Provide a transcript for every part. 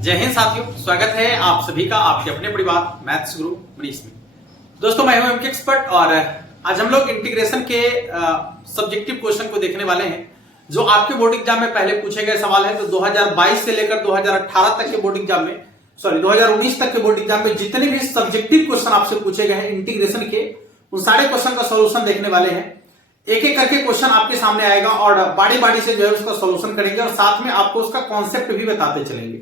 जय हिंद साथियों, स्वागत है आप सभी का आपके अपने परिवार मैथ्स गुरु मनीष में। दोस्तों मैं हूं एमके एक्सपर्ट और आज हम लोग इंटीग्रेशन के सब्जेक्टिव क्वेश्चन को देखने वाले हैं जो आपके बोर्ड एग्जाम में पहले पूछे गए सवाल है। तो 2022 से लेकर 2018 तक के बोर्ड एग्जाम में 2019 तक के बोर्ड एग्जाम में जितने भी सब्जेक्टिव क्वेश्चन आपसे पूछे गए हैं इंटीग्रेशन के, उन सारे क्वेश्चन का सोल्यूशन देखने वाले हैं। एक एक करके क्वेश्चन आपके सामने आएगा और बारी बारी से जो है उसका सोल्यूशन करेंगे और साथ में आपको उसका कॉन्सेप्ट भी बताते चलेंगे।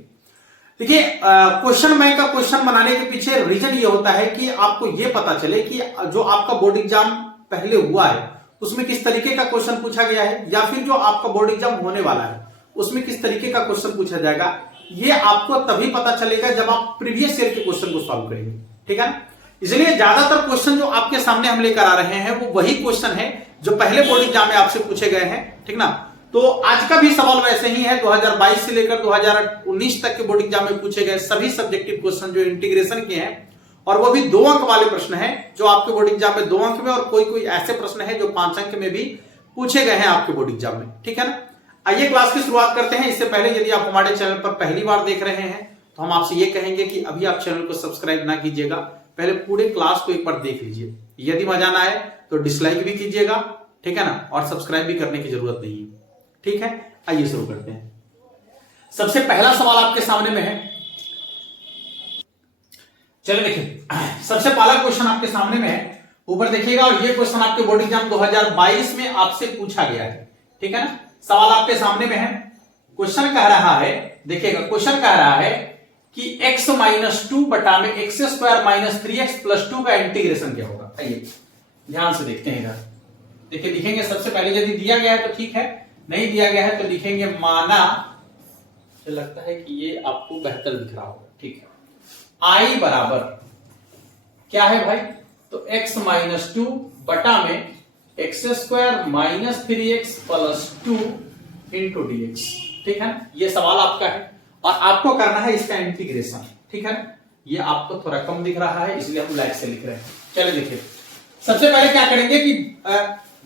देखिए, क्वेश्चन बैंक का क्वेश्चन बनाने के पीछे रीजन ये होता है कि आपको ये पता चले कि जो आपका बोर्ड एग्जाम पहले हुआ है उसमें किस तरीके का क्वेश्चन पूछा गया है, या फिर जो आपका बोर्ड एग्जाम होने वाला है उसमें किस तरीके का क्वेश्चन पूछा जाएगा। ये आपको तभी पता चलेगा जब आप प्रीवियस ईयर के क्वेश्चन को सॉल्व करेंगे, ठीक है। इसलिए ज्यादातर क्वेश्चन जो आपके सामने हम लेकर आ रहे हैं वो वही क्वेश्चन है जो पहले बोर्ड एग्जाम में आपसे पूछे गए हैं, ठीक ना। तो आज का भी सवाल वैसे ही है। 2022 से लेकर 2019 तक के बोर्ड एग्जाम में पूछे गए सभी सब्जेक्टिव क्वेश्चन जो इंटीग्रेशन के हैं, और वो भी 2 अंक वाले प्रश्न हैं जो आपके बोर्ड एग्जाम में 2 अंक में, और कोई कोई ऐसे प्रश्न है जो 5 अंक में भी पूछे गए हैं आपके बोर्ड एग्जाम में, ठीक है ना। आइए क्लास की शुरुआत करते हैं। इससे पहले यदि आप हमारे चैनल पर पहली बार देख रहे हैं तो हम आपसे ये कहेंगे कि अभी आप चैनल को सब्सक्राइब ना कीजिएगा, पहले पूरे क्लास को एक बार देख लीजिए। यदि मजा ना आए तो डिसलाइक भी कीजिएगा, ठीक है ना, और सब्सक्राइब भी करने की जरूरत नहीं है, ठीक है। आइए शुरू करते हैं। सबसे पहला सवाल आपके सामने में है, चलो देखिए। सबसे पहला क्वेश्चन आपके सामने में है, ऊपर देखिएगा, और ये क्वेश्चन आपके बोर्ड एग्जाम 2022 में आपसे पूछा गया है, ठीक है ना। सवाल आपके सामने में है। क्वेश्चन कह रहा है, देखिएगा, क्वेश्चन कह रहा है कि x - 2 बटा में x² - 3x + 2 का इंटीग्रेशन क्या होगा। आइए ध्यान से देखते हैं। इधर देखिए, लिखेंगे सबसे पहले, यदि दिया गया है तो ठीक है, नहीं दिया गया है तो लिखेंगे माना। मुझे लगता है कि ये आपको बेहतर दिख रहा होगा, ठीक है। I बराबर क्या है भाई, तो x - 2 बटा में x² - 3x + 2 इंटू dx, ठीक है ना। ये सवाल आपका है और आपको करना है इसका इंटीग्रेशन, ठीक है ना। ये आपको थोड़ा कम दिख रहा है इसलिए हम लाइक से लिख रहे हैं। चलिए देखिए, सबसे पहले क्या करेंगे कि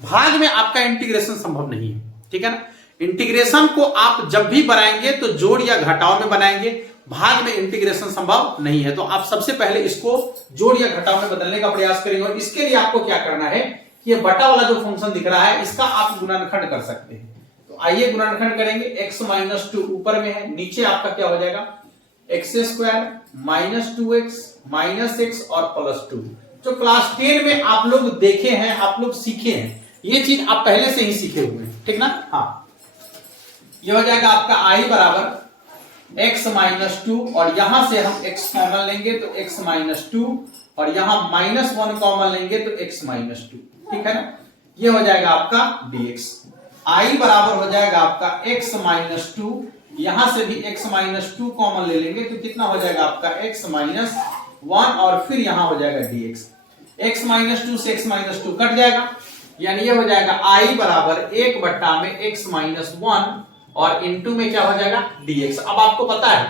भाग में आपका इंटीग्रेशन संभव नहीं है, ठीक है ना। इंटीग्रेशन को आप जब भी बनाएंगे तो जोड़ या घटाव में बनाएंगे, भाग में इंटीग्रेशन संभव नहीं है। तो आप सबसे पहले इसको जोड़ या घटाव में बदलने का प्रयास करेंगे, और इसके लिए आपको क्या करना है कि ये बटा वाला जो फंक्शन दिख रहा है इसका आप गुणनखंड कर सकते हैं। तो आइए गुणनखंड करेंगे। x - 2 ऊपर में है, नीचे आपका क्या हो जाएगा, x² - 2x - x और +2। जो क्लास 10 में आप लोग देखे हैं, आप लोग सीखे हैं, ये चीज आप पहले से ही सीखे हुए हैं, ठीक ना। हाँ, ये हो जाएगा आपका I बराबर x - 2, और यहां से हम x कॉमन लेंगे तो x - 2, और यहां -1 कॉमन लेंगे तो x - 2, ठीक है ना। ये हो जाएगा आपका dx। I बराबर हो जाएगा आपका x - 2, यहां से भी x - 2 कॉमन ले लेंगे तो कितना हो जाएगा आपका x - 1, और फिर यहां हो जाएगा dx। x - 2 से x - 2 कट जाएगा, यानी ये हो जाएगा I बराबर 1 बट्टा में x - 1 और इनटू में क्या हो जाएगा dx। अब आपको पता है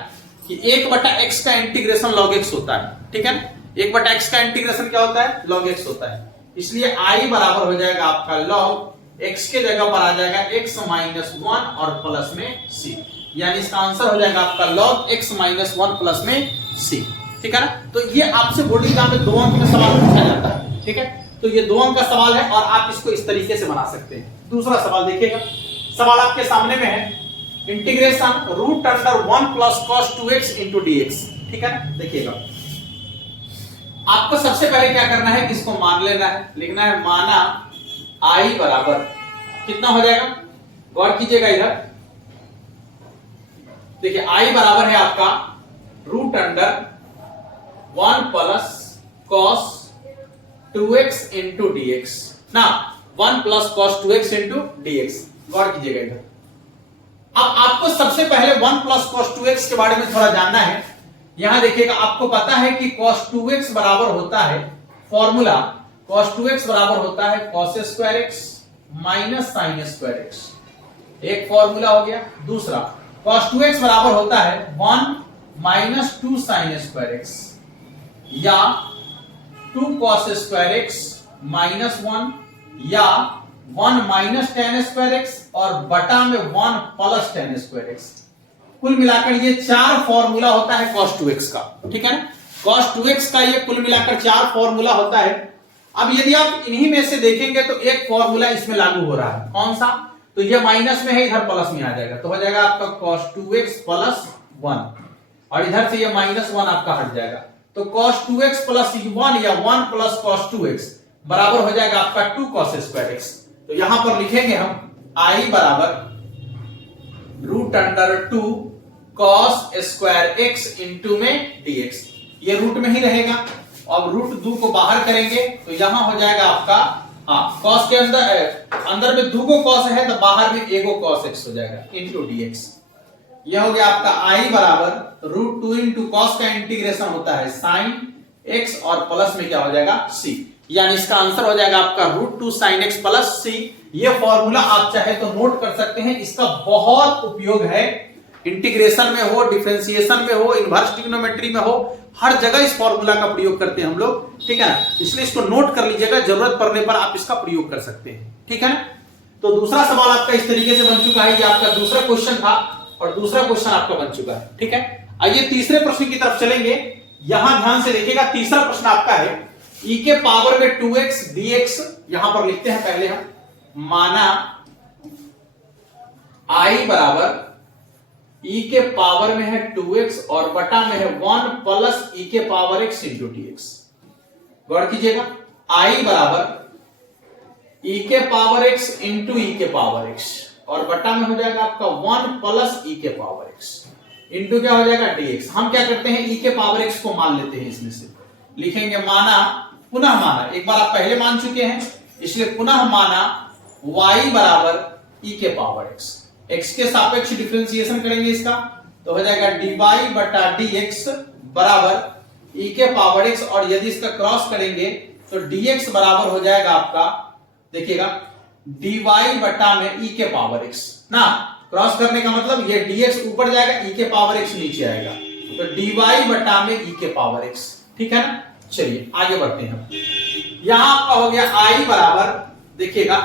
कि 1 बटा x का इंटीग्रेशन log x होता है, ठीक है ना। 1 बटा x का इंटीग्रेशन क्या होता है, log x होता है। इसलिए I बराबर हो जाएगा आपका log x के जगह पर आ जाएगा x - 1 और प्लस में c, यानी इसका आंसर हो जाएगा आपका log x - 1 प्लस में c, ठीक है ना। तो ये आपसे बोर्ड एग्जाम में 2 अंक में सवाल पूछा जाता है, ठीक है। तो ये 2 अंक का सवाल है और आप इसको इस तरीके से बना सकते हैं। दूसरा सवाल देखिएगा, सवाल आपके सामने में है, integration √1 + cos 2x into dx, ठीक है ना। देखिएगा, आपको सबसे पहले क्या करना है कि इसको मान लेना है, लिखना है माना I बराबर कितना हो जाएगा, गौर कीजिएगा इधर। देखिए I बराबर है आपका √1 + cos 2x इंटू dx ना, 1 + cos 2x इंटू dx, गौर कीजिएगा इधर। अब आपको सबसे पहले 1 + cos 2x के बारे में थोड़ा जानना है। यहां देखिएगा, आपको पता है कि cos 2x बराबर होता है, फॉर्मूला cos 2x बराबर होता है cos² x - sin²x, एक फॉर्मूला हो गया। दूसरा cos 2x बराबर होता है 1 - 2 sin²x या 2 cos² x - 1 या 1 - tan² x और बटा में 1 + tan² x। कुल मिलाकर ये 4 फॉर्मूला होता है cos 2x का, ठीक है ना। cos 2x का ये कुल मिलाकर 4 फॉर्मूला होता है। अब यदि आप इन्हीं में से देखेंगे तो एक फॉर्मूला इसमें लागू हो रहा है, कौन सा? तो ये माइनस में है, इधर प्लस में आ जाएगा, तो हो जाएगा आपका cos 2x प्लस 1, और इधर से ये -1 आपका हट जाएगा, तो cos 2x प्लस 1 या 1 प्लस cos 2x बराबर हो जाएगा आपका 2 cos स्क्वायर x। तो यहां पर लिखेंगे हम I बराबर √2 cos स्क्वायर x इंटू में dx, ये रूट में ही रहेगा। अब √2 को बाहर करेंगे तो यहां हो जाएगा आपका, cos के अंदर में 2 को cos है तो बाहर में 1 को cos x हो जाएगा इंटू dx। यह हो गया आपका I बराबर √2 इंटू cos का इंटीग्रेशन होता है sin x और प्लस में क्या हो जाएगा c, यानी इसका आंसर हो जाएगा आपका √2 sin x प्लस c। ये फॉर्मूला आप चाहे तो नोट कर सकते हैं, इसका बहुत उपयोग है, इंटीग्रेशन में हो, डिफरेंशिएशन में हो, इनवर्स ट्रिग्नोमेट्री में हो, हर जगह इस फॉर्मूला का प्रयोग करते हैं हम लोग, ठीक है ना। इसलिए इसको नोट कर लीजिएगा, जरूरत पड़ने पर आप इसका प्रयोग कर सकते हैं, ठीक है ना। तो दूसरा सवाल आपका इस तरीके से बन चुका है, ये आपका दूसरा क्वेश्चन था और दूसरा क्वेश्चन आपका बन चुका है, ठीक है। आइए तीसरे प्रश्न की तरफ चलेंगे। यहां ध्यान से देखिएगा, तीसरा प्रश्न आपका है e के पावर में 2x dx, यहां पर लिखते हैं पहले हम, माना I बराबर e के पावर में है 2x और बटा में है 1 प्लस e के पावर x इंटू dx। गौर कीजिएगा, I बराबर e के पावर x इंटू e के पावर x और बटा में हो जाएगा आपका 1 प्लस e के पावर x इंटू क्या हो जाएगा dx। हम क्या करते हैं, e के पावर x को मान लेते हैं, इसमें से लिखेंगे माना, पुनः माना, एक बार आप पहले मान चुके हैं इसलिए पुनः माना y बराबर e के पावर x, x के सापेक्ष डिफरेंशिएशन करेंगे इसका, तो हो जाएगा dy बटा dx बराबर e के पावर x, और यदि इसका क्रॉस करेंगे तो dx बराबर हो जाएगा आपका, देखिएगा dy बटा में e के पावर x ना, क्रॉस करने का मतलब ये dx ऊपर जाएगा, e के पावर x नीचे आएगा, तो dy बटा में e के पावर x, ठीक है ना। चलिए आगे बढ़ते हैं। यहां आपका हो गया I बराबर, देखिएगा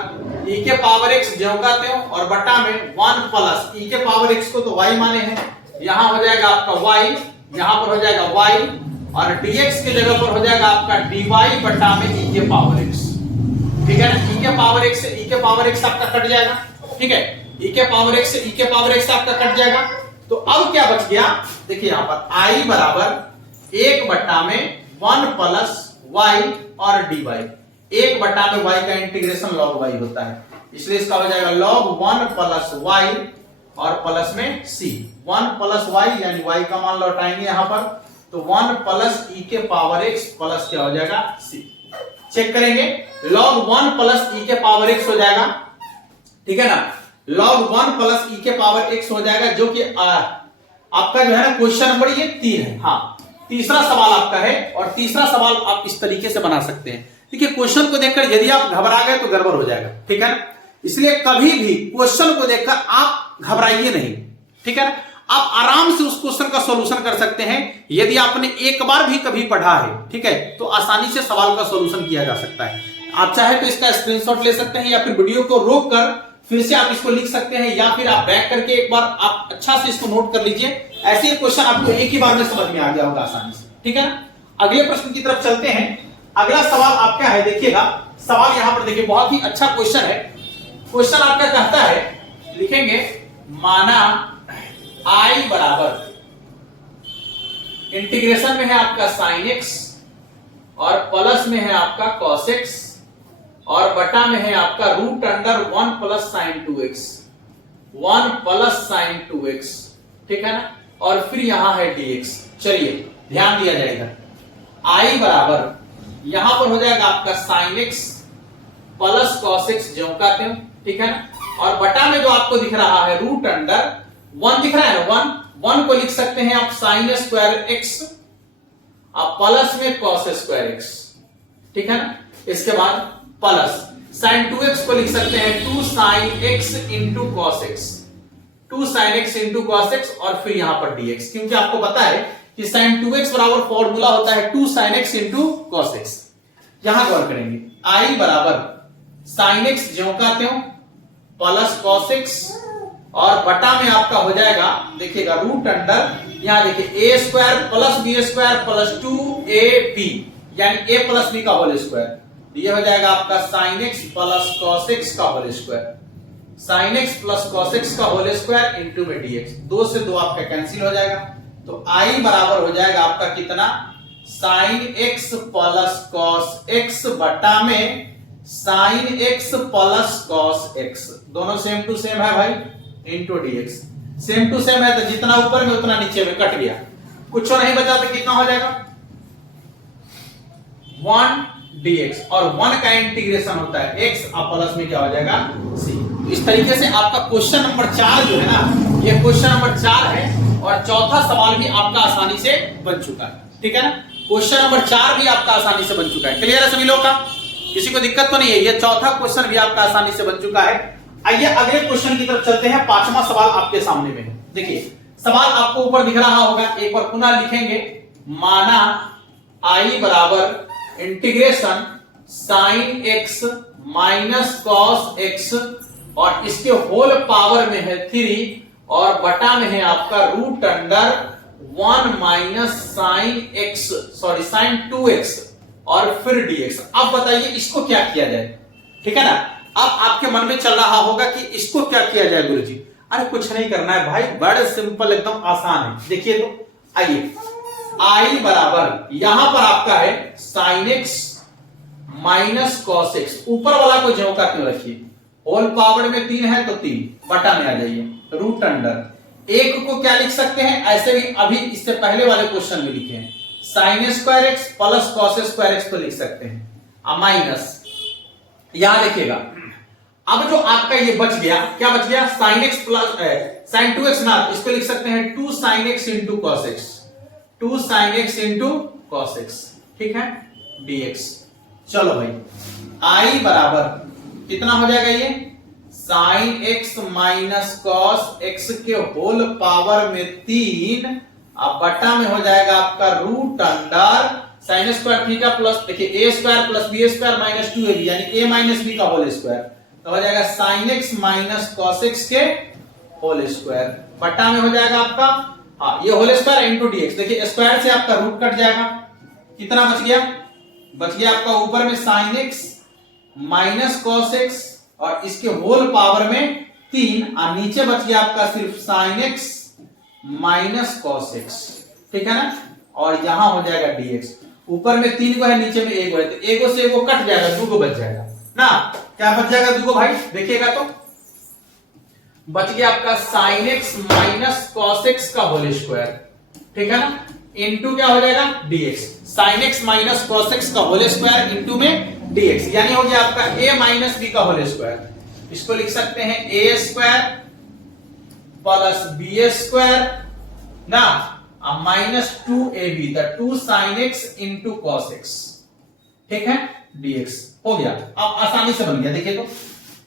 e के पावर x ज्यों का त्यों और बटा में 1 प्लस e के पावर x को तो y माने हैं, यहां हो जाएगा आपका y, यहां पर हो जाएगा y, और dx की जगह पर हो जाएगा आपका dy बटा में e के पावर x, ठीक है ना। e के पावर x से e के पावर x आपका कट जाएगा, ठीक है, e के पावर x से e के पावर x आपका कट जाएगा। तो अब क्या बच गया, देखिए यहां पर I बराबर 1 बटा में 1 प्लस y और dy, 1 बटा में y का इंटीग्रेशन log y होता है, इसलिए इसका हो जाएगा log 1 प्लस y और प्लस में c, 1 प्लस y यानी y का मान लौटाएंगे यहां पर, तो 1 प्लस e के पावर x प्लस क्या हो जाएगा c। चेक करेंगे, log 1 प्लस e के पावर x हो जाएगा, ठीक है ना, log 1 प्लस e के पावर x हो जाएगा, जो कि आपका जो है ना क्वेश्चन नंबर ये 3 है। हाँ, तीसरा सवाल आपका है, और तीसरा सवाल आप इस तरीके से बना सकते हैं। देखिए क्वेश्चन को देखकर यदि आप घबरा गए तो गड़बड़ हो जाएगा, ठीक है ना, इसलिए कभी भी क्वेश्चन को देखकर आप घबराइए नहीं, ठीक है ना। आप आराम से उस क्वेश्चन का सॉल्यूशन कर सकते हैं, यदि आपने एक बार भी कभी पढ़ा है, ठीक है, तो आसानी से सवाल का सॉल्यूशन किया जा सकता है। आप चाहे तो इसका स्क्रीनशॉट ले सकते हैं, या फिर वीडियो को रोक कर फिर से आप इसको लिख सकते हैं, या फिर आप बैक करके एक बार आप अच्छा से इसको नोट कर लीजिए, ऐसे क्वेश्चन आपको एक ही बार में समझ में आ गया होगा आसानी से, ठीक है ना। अगले प्रश्न की तरफ चलते हैं। अगला सवाल आपका है, देखिएगा सवाल यहां पर देखिए, बहुत ही अच्छा क्वेश्चन है। क्वेश्चन आपका कहता है, लिखेंगे माना I बराबर इंटीग्रेशन में है आपका sin x और प्लस में है आपका cos x और बटा में है आपका √1 plus sin 2x, 1 plus sin 2x, ठीक है ना, और फिर यहां है dx। चलिए ध्यान दिया जाएगा, I बराबर यहां पर हो जाएगा आपका sin x plus cos x ज्यों का त्यों, ठीक है ना, और बटा में जो आपको दिख रहा है √1 दिख रहा है ना, 1 को लिख सकते हैं आप sin स्क्वायर x आप प्लस में cos स्क्वायर x, ठीक है ना। इसके बाद प्लस sin 2x को लिख सकते हैं 2 sin x into cos x, 2 sin x into cos x और फिर यहां पर dx, क्योंकि आपको पता है कि sin 2x बराबर फॉर्मूला होता है 2 sin x into cos x। यहां गौर करेंगे, I बराबर sin x ज्यों का त्यों प्लस cos x और बटा में आपका हो जाएगा, देखिएगा रूट अंडर, यहां देखिए a square plus B square plus 2ab, यानी ए प्लस बी का होल स्क्वायर, ये हो जाएगा आपका sine x plus cos x का whole square, sine x plus cos x का होल स्क्वायर इंटू में dx, 2 से 2 आपका कैंसिल हो जाएगा, तो i बराबर हो जाएगा आपका कितना, sine x plus cos x बटा में sine x plus cos x, दोनों सेम टू सेम है भाई, into dx, same to same है तो जितना ऊपर में उतना नीचे में कट गया, कुछ नहीं बचा तो कितना हो जाएगा 1 dx, और 1 का इंटीग्रेशन होता है x और प्लस में क्या हो जाएगा c। इस तरीके से आपका क्वेश्चन नंबर 4 जो है ना, ये क्वेश्चन नंबर 4 है, और चौथा सवाल भी आपका आसानी से बन चुका है, ठीक है ना, क्वेश्चन नंबर 4 भी आपका आसानी से बन चुका है। क्लियर है सभी लोग का, किसी को दिक्कत तो नहीं है, ये चौथा क्वेश्चन भी आपका आसानी से बन चुका है। आइए अगले क्वेश्चन की तरफ चलते हैं, 5वां सवाल आपके सामने में है। देखिए सवाल आपको ऊपर दिख रहा होगा, एक बार पुनः लिखेंगे, माना i बराबर integration sign x minus cos x, और इसके होल पावर में है 3, और बटा में है आपका root under 1 minus sine x, sorry sine 2x, और फिर dx। अब बताइए इसको क्या किया जाए, ठीक है ना। अब आपके मन में चल रहा होगा कि इसको क्या किया जाए गुरुजी। अरे कुछ नहीं करना है भाई, बड़ा सिंपल, एकदम आसान है। देखिए तो आइए, i बराबर यहां पर आपका है sign x minus cos x, ऊपर वाला को ज्यों का क्यों रखिए, होल पावर में 3 है तो 3, बटा में आ जाइए, रूट अंडर, एक को क्या लिख सकते हैं, ऐसे भी अभी इससे पहले वाले क्वेश्चन में लिखे हैं, sign square x plus cos square x को लिख सकते हैं, माइनस, यहां देखिएगा अब जो आपका ये बच गया, क्या बच गया, sign x plus sign 2x ना, इसको लिख सकते हैं 2 sine x into cos x, 2 sine x into cos x, ठीक है, dx। चलो भाई i बराबर कितना हो जाएगा, ये sine x minus cos x के होल पावर में 3, अब बटा में हो जाएगा आपका root under sine square theta plus, देखिए a square plus B square minus 2ab, यानी a माइनस बी का होल स्क्वायर, तो हो जाएगा sine x minus cos x के होल स्क्वायर, बटा में हो जाएगा आपका, हाँ ये होल स्क्वायर इंटू dx। देखिए स्क्वायर से आपका रूट कट जाएगा, कितना बच गया, बच गया आपका ऊपर में sine x minus cos x, और इसके होल पावर में 3, और नीचे बच गया आपका सिर्फ sign x minus cos x, ठीक है ना, और यहां हो जाएगा dx। ऊपर में 3 को है, नीचे में 1 है, तो 1 से 1 कट जाएगा, 2 को बच जाएगा ना, क्या बच जाएगा 2 को भाई, देखिएगा तो बच गया आपका sine x minus cos x का होल स्क्वायर, ठीक है ना, इंटू क्या हो जाएगा dx, sine x minus cos x का होल स्क्वायर इंटू में dx, यानी हो गया आपका a माइनस बी का होल स्क्वायर, इसको लिख सकते हैं a square plus b square ना, minus 2ab, the 2 sine x into cos x, ठीक है, dx हो गया। अब आसानी से बन गया, देखिए तो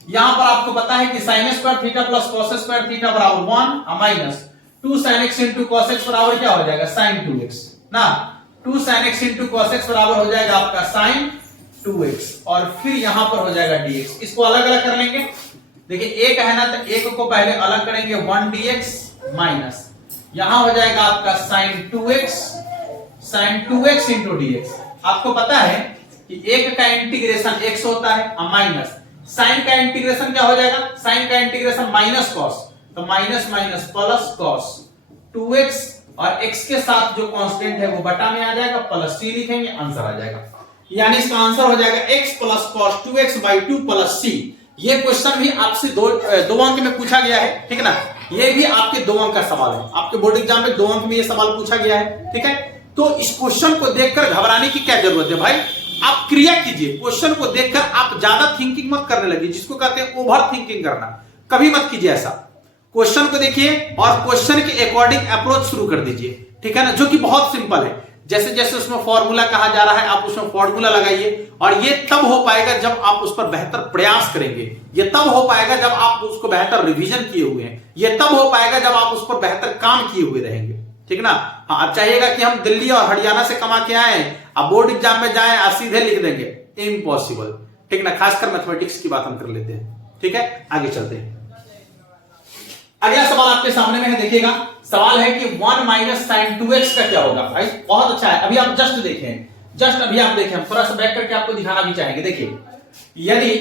यहां पर आपको पता है कि sign square theta plus cos square theta बराबर 1 minus 2 sin x into cos x बराबर क्या हो जाएगा sin 2x ना, 2 sin x into cos x बराबर हो जाएगा आपका sin 2x, और फिर यहां पर हो जाएगा dx। इसको अलग अलग कर लेंगे, देखिए एक है ना, तो एक को पहले अलग करेंगे, 1 dx माइनस, यहां हो जाएगा आपका sin 2x इंटू dx। आपको पता है कि एक का इंटीग्रेशन x होता है, माइनस साइन का इंटीग्रेशन क्या हो जाएगा, साइन का इंटीग्रेशन माइनस कॉस, तो minus minus plus cos 2x, और x के साथ जो कांस्टेंट है वो बटा में आ जाएगा, प्लस c लिखेंगे, आंसर आ जाएगा, यानी इसका आंसर हो जाएगा x plus cos 2x by 2 plus c। ये क्वेश्चन भी आपसे दो अंक में पूछा गया है, ठीक है ना, ये भी आपके 2 अंक का सवाल है, आपके बोर्ड एग्जाम में 2 अंक में ये सवाल पूछा गया है, ठीक है। तो इस क्वेश्चन को देखकर घबराने की क्या जरूरत है भाई, आप क्रिया कीजिए, क्वेश्चन को देखकर आप ज्यादा थिंकिंग मत करने लगिए, जिसको कहते हैं ओवर थिंकिंग करना, कभी मत कीजिए ऐसा। क्वेश्चन को देखिए और क्वेश्चन के अकॉर्डिंग अप्रोच शुरू कर दीजिए, ठीक है ना, जो कि बहुत सिंपल है। जैसे जैसे उसमें फॉर्मूला कहा जा रहा है, आप उसमें फॉर्मूला लगाइए, और ये तब हो पाएगा जब आप उस पर बेहतर प्रयास करेंगे, ये तब हो पाएगा जब आप उसको बेहतर रिवीजन किए हुए हैं, ये तब हो पाएगा जब आप उस पर बेहतर काम किए हुए रहेंगे, ठीक ना। हाँ, आप चाहिएगा कि हम दिल्ली और हरियाणा से कमा के आए, अब बोर्ड एग्जाम में जाए और सीधे लिख देंगे, इम्पॉसिबल, ठीक ना। खासकर मैथमेटिक्स की बात हम कर लेते हैं, ठीक है, आगे चलते हैं। अगला सवाल आपके सामने में है, देखिएगा सवाल है कि 1 माइनस साइन 2x का क्या होगा। भाई बहुत अच्छा है, अभी आप जस्ट देखें, जस्ट अभी आप देखें, हम थोड़ा सा बैक करके आपको दिखाना भी चाहेंगे। देखिए यदि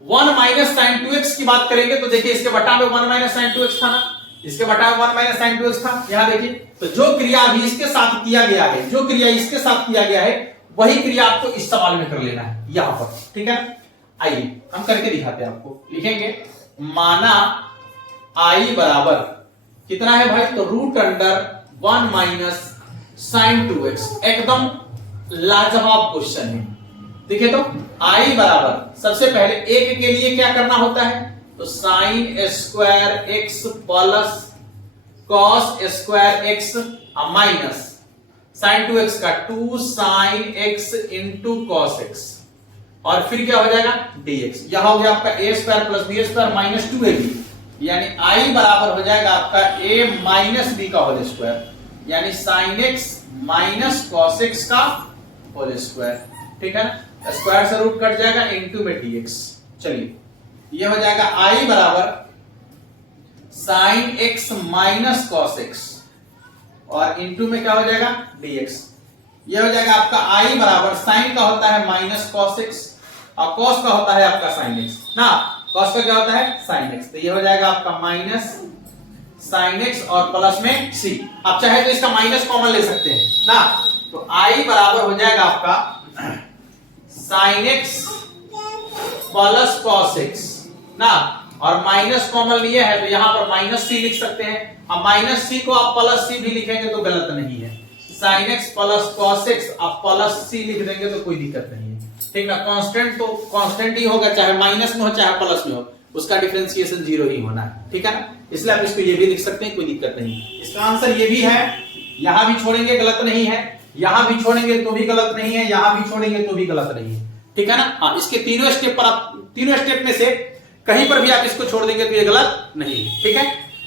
1 माइनस साइन 2x की बात करेंगे तो देखिए इसके बटा में 1 माइनस साइन 2x था ना, इसके बटा में 1 माइनस साइन 2x था। यहां देखिए तो जो क्रिया अभी इसके साथ किया गया है, जो क्रिया इसके साथ किया गया है वही क्रिया आपको इस सवाल में कर लेना है यहां पर, ठीक है। आइए हम करके दिखाते हैं आपको। लिखेंगे माना आई बराबर कितना है भाई, तो root under 1 minus sine 2x। एकदम लाजवाब क्वेश्चन है। देखिए तो आई बराबर सबसे पहले एक के लिए क्या करना होता है, तो sine square x plus cos square x minus sine 2x का 2 sine x into cos x, और फिर क्या हो जाएगा dx। यहां हो गया आपका a square plus B square minus 2ab, यानी i बराबर हो जाएगा आपका a माइनस बी का होल स्क्वायर, यानी sine x minus cos x का होल स्क्वायर, ठीक है ना। स्क्वायर से रूट कट जाएगा, इंटू में dx। चलिए ये हो जाएगा i बराबर sine x minus cos x, और इंटू में क्या हो जाएगा dx। ये हो जाएगा आपका i बराबर साइन का होता है माइनस कॉस x और कॉस का होता है आपका साइन x ना, कॉस का क्या होता है साइन x। तो ये हो जाएगा आपका माइनस साइन x और प्लस में c। आप चाहे तो इसका माइनस कॉमन ले सकते हैं ना, तो i बराबर हो जाएगा आपका sine x plus cos x ना, और माइनस कॉमन लिए है तो यहां पर माइनस सी लिख सकते हैं। अब माइनस सी को आप प्लस सी भी लिखेंगे तो गलत नहीं है। Sign x plus cos x आप प्लस सी लिख देंगे तो कोई दिक्कत नहीं है, ठीक ना। कांस्टेंट तो कांस्टेंट ही होगा, चाहे माइनस में हो चाहे प्लस में हो, उसका डिफरेंशिएशन 0 ही होना है, ठीक है ना। इसलिए आप इसको ये भी लिख सकते हैं, कोई दिक्कत नहीं। इसका आंसर ये भी है, यहां भी छोड़ेंगे गलत नहीं है, यहां भी छोड़ेंगे तो भी गलत नहीं है, यहां भी छोड़ेंगे तो भी गलत नहीं है, ठीक है ना। हाँ, इसके तीनों स्टेप पर आप तीनों स्टेप में से कहीं पर भी आप इसको छोड़ देंगे तो ये गलत नहीं है, ठीक है।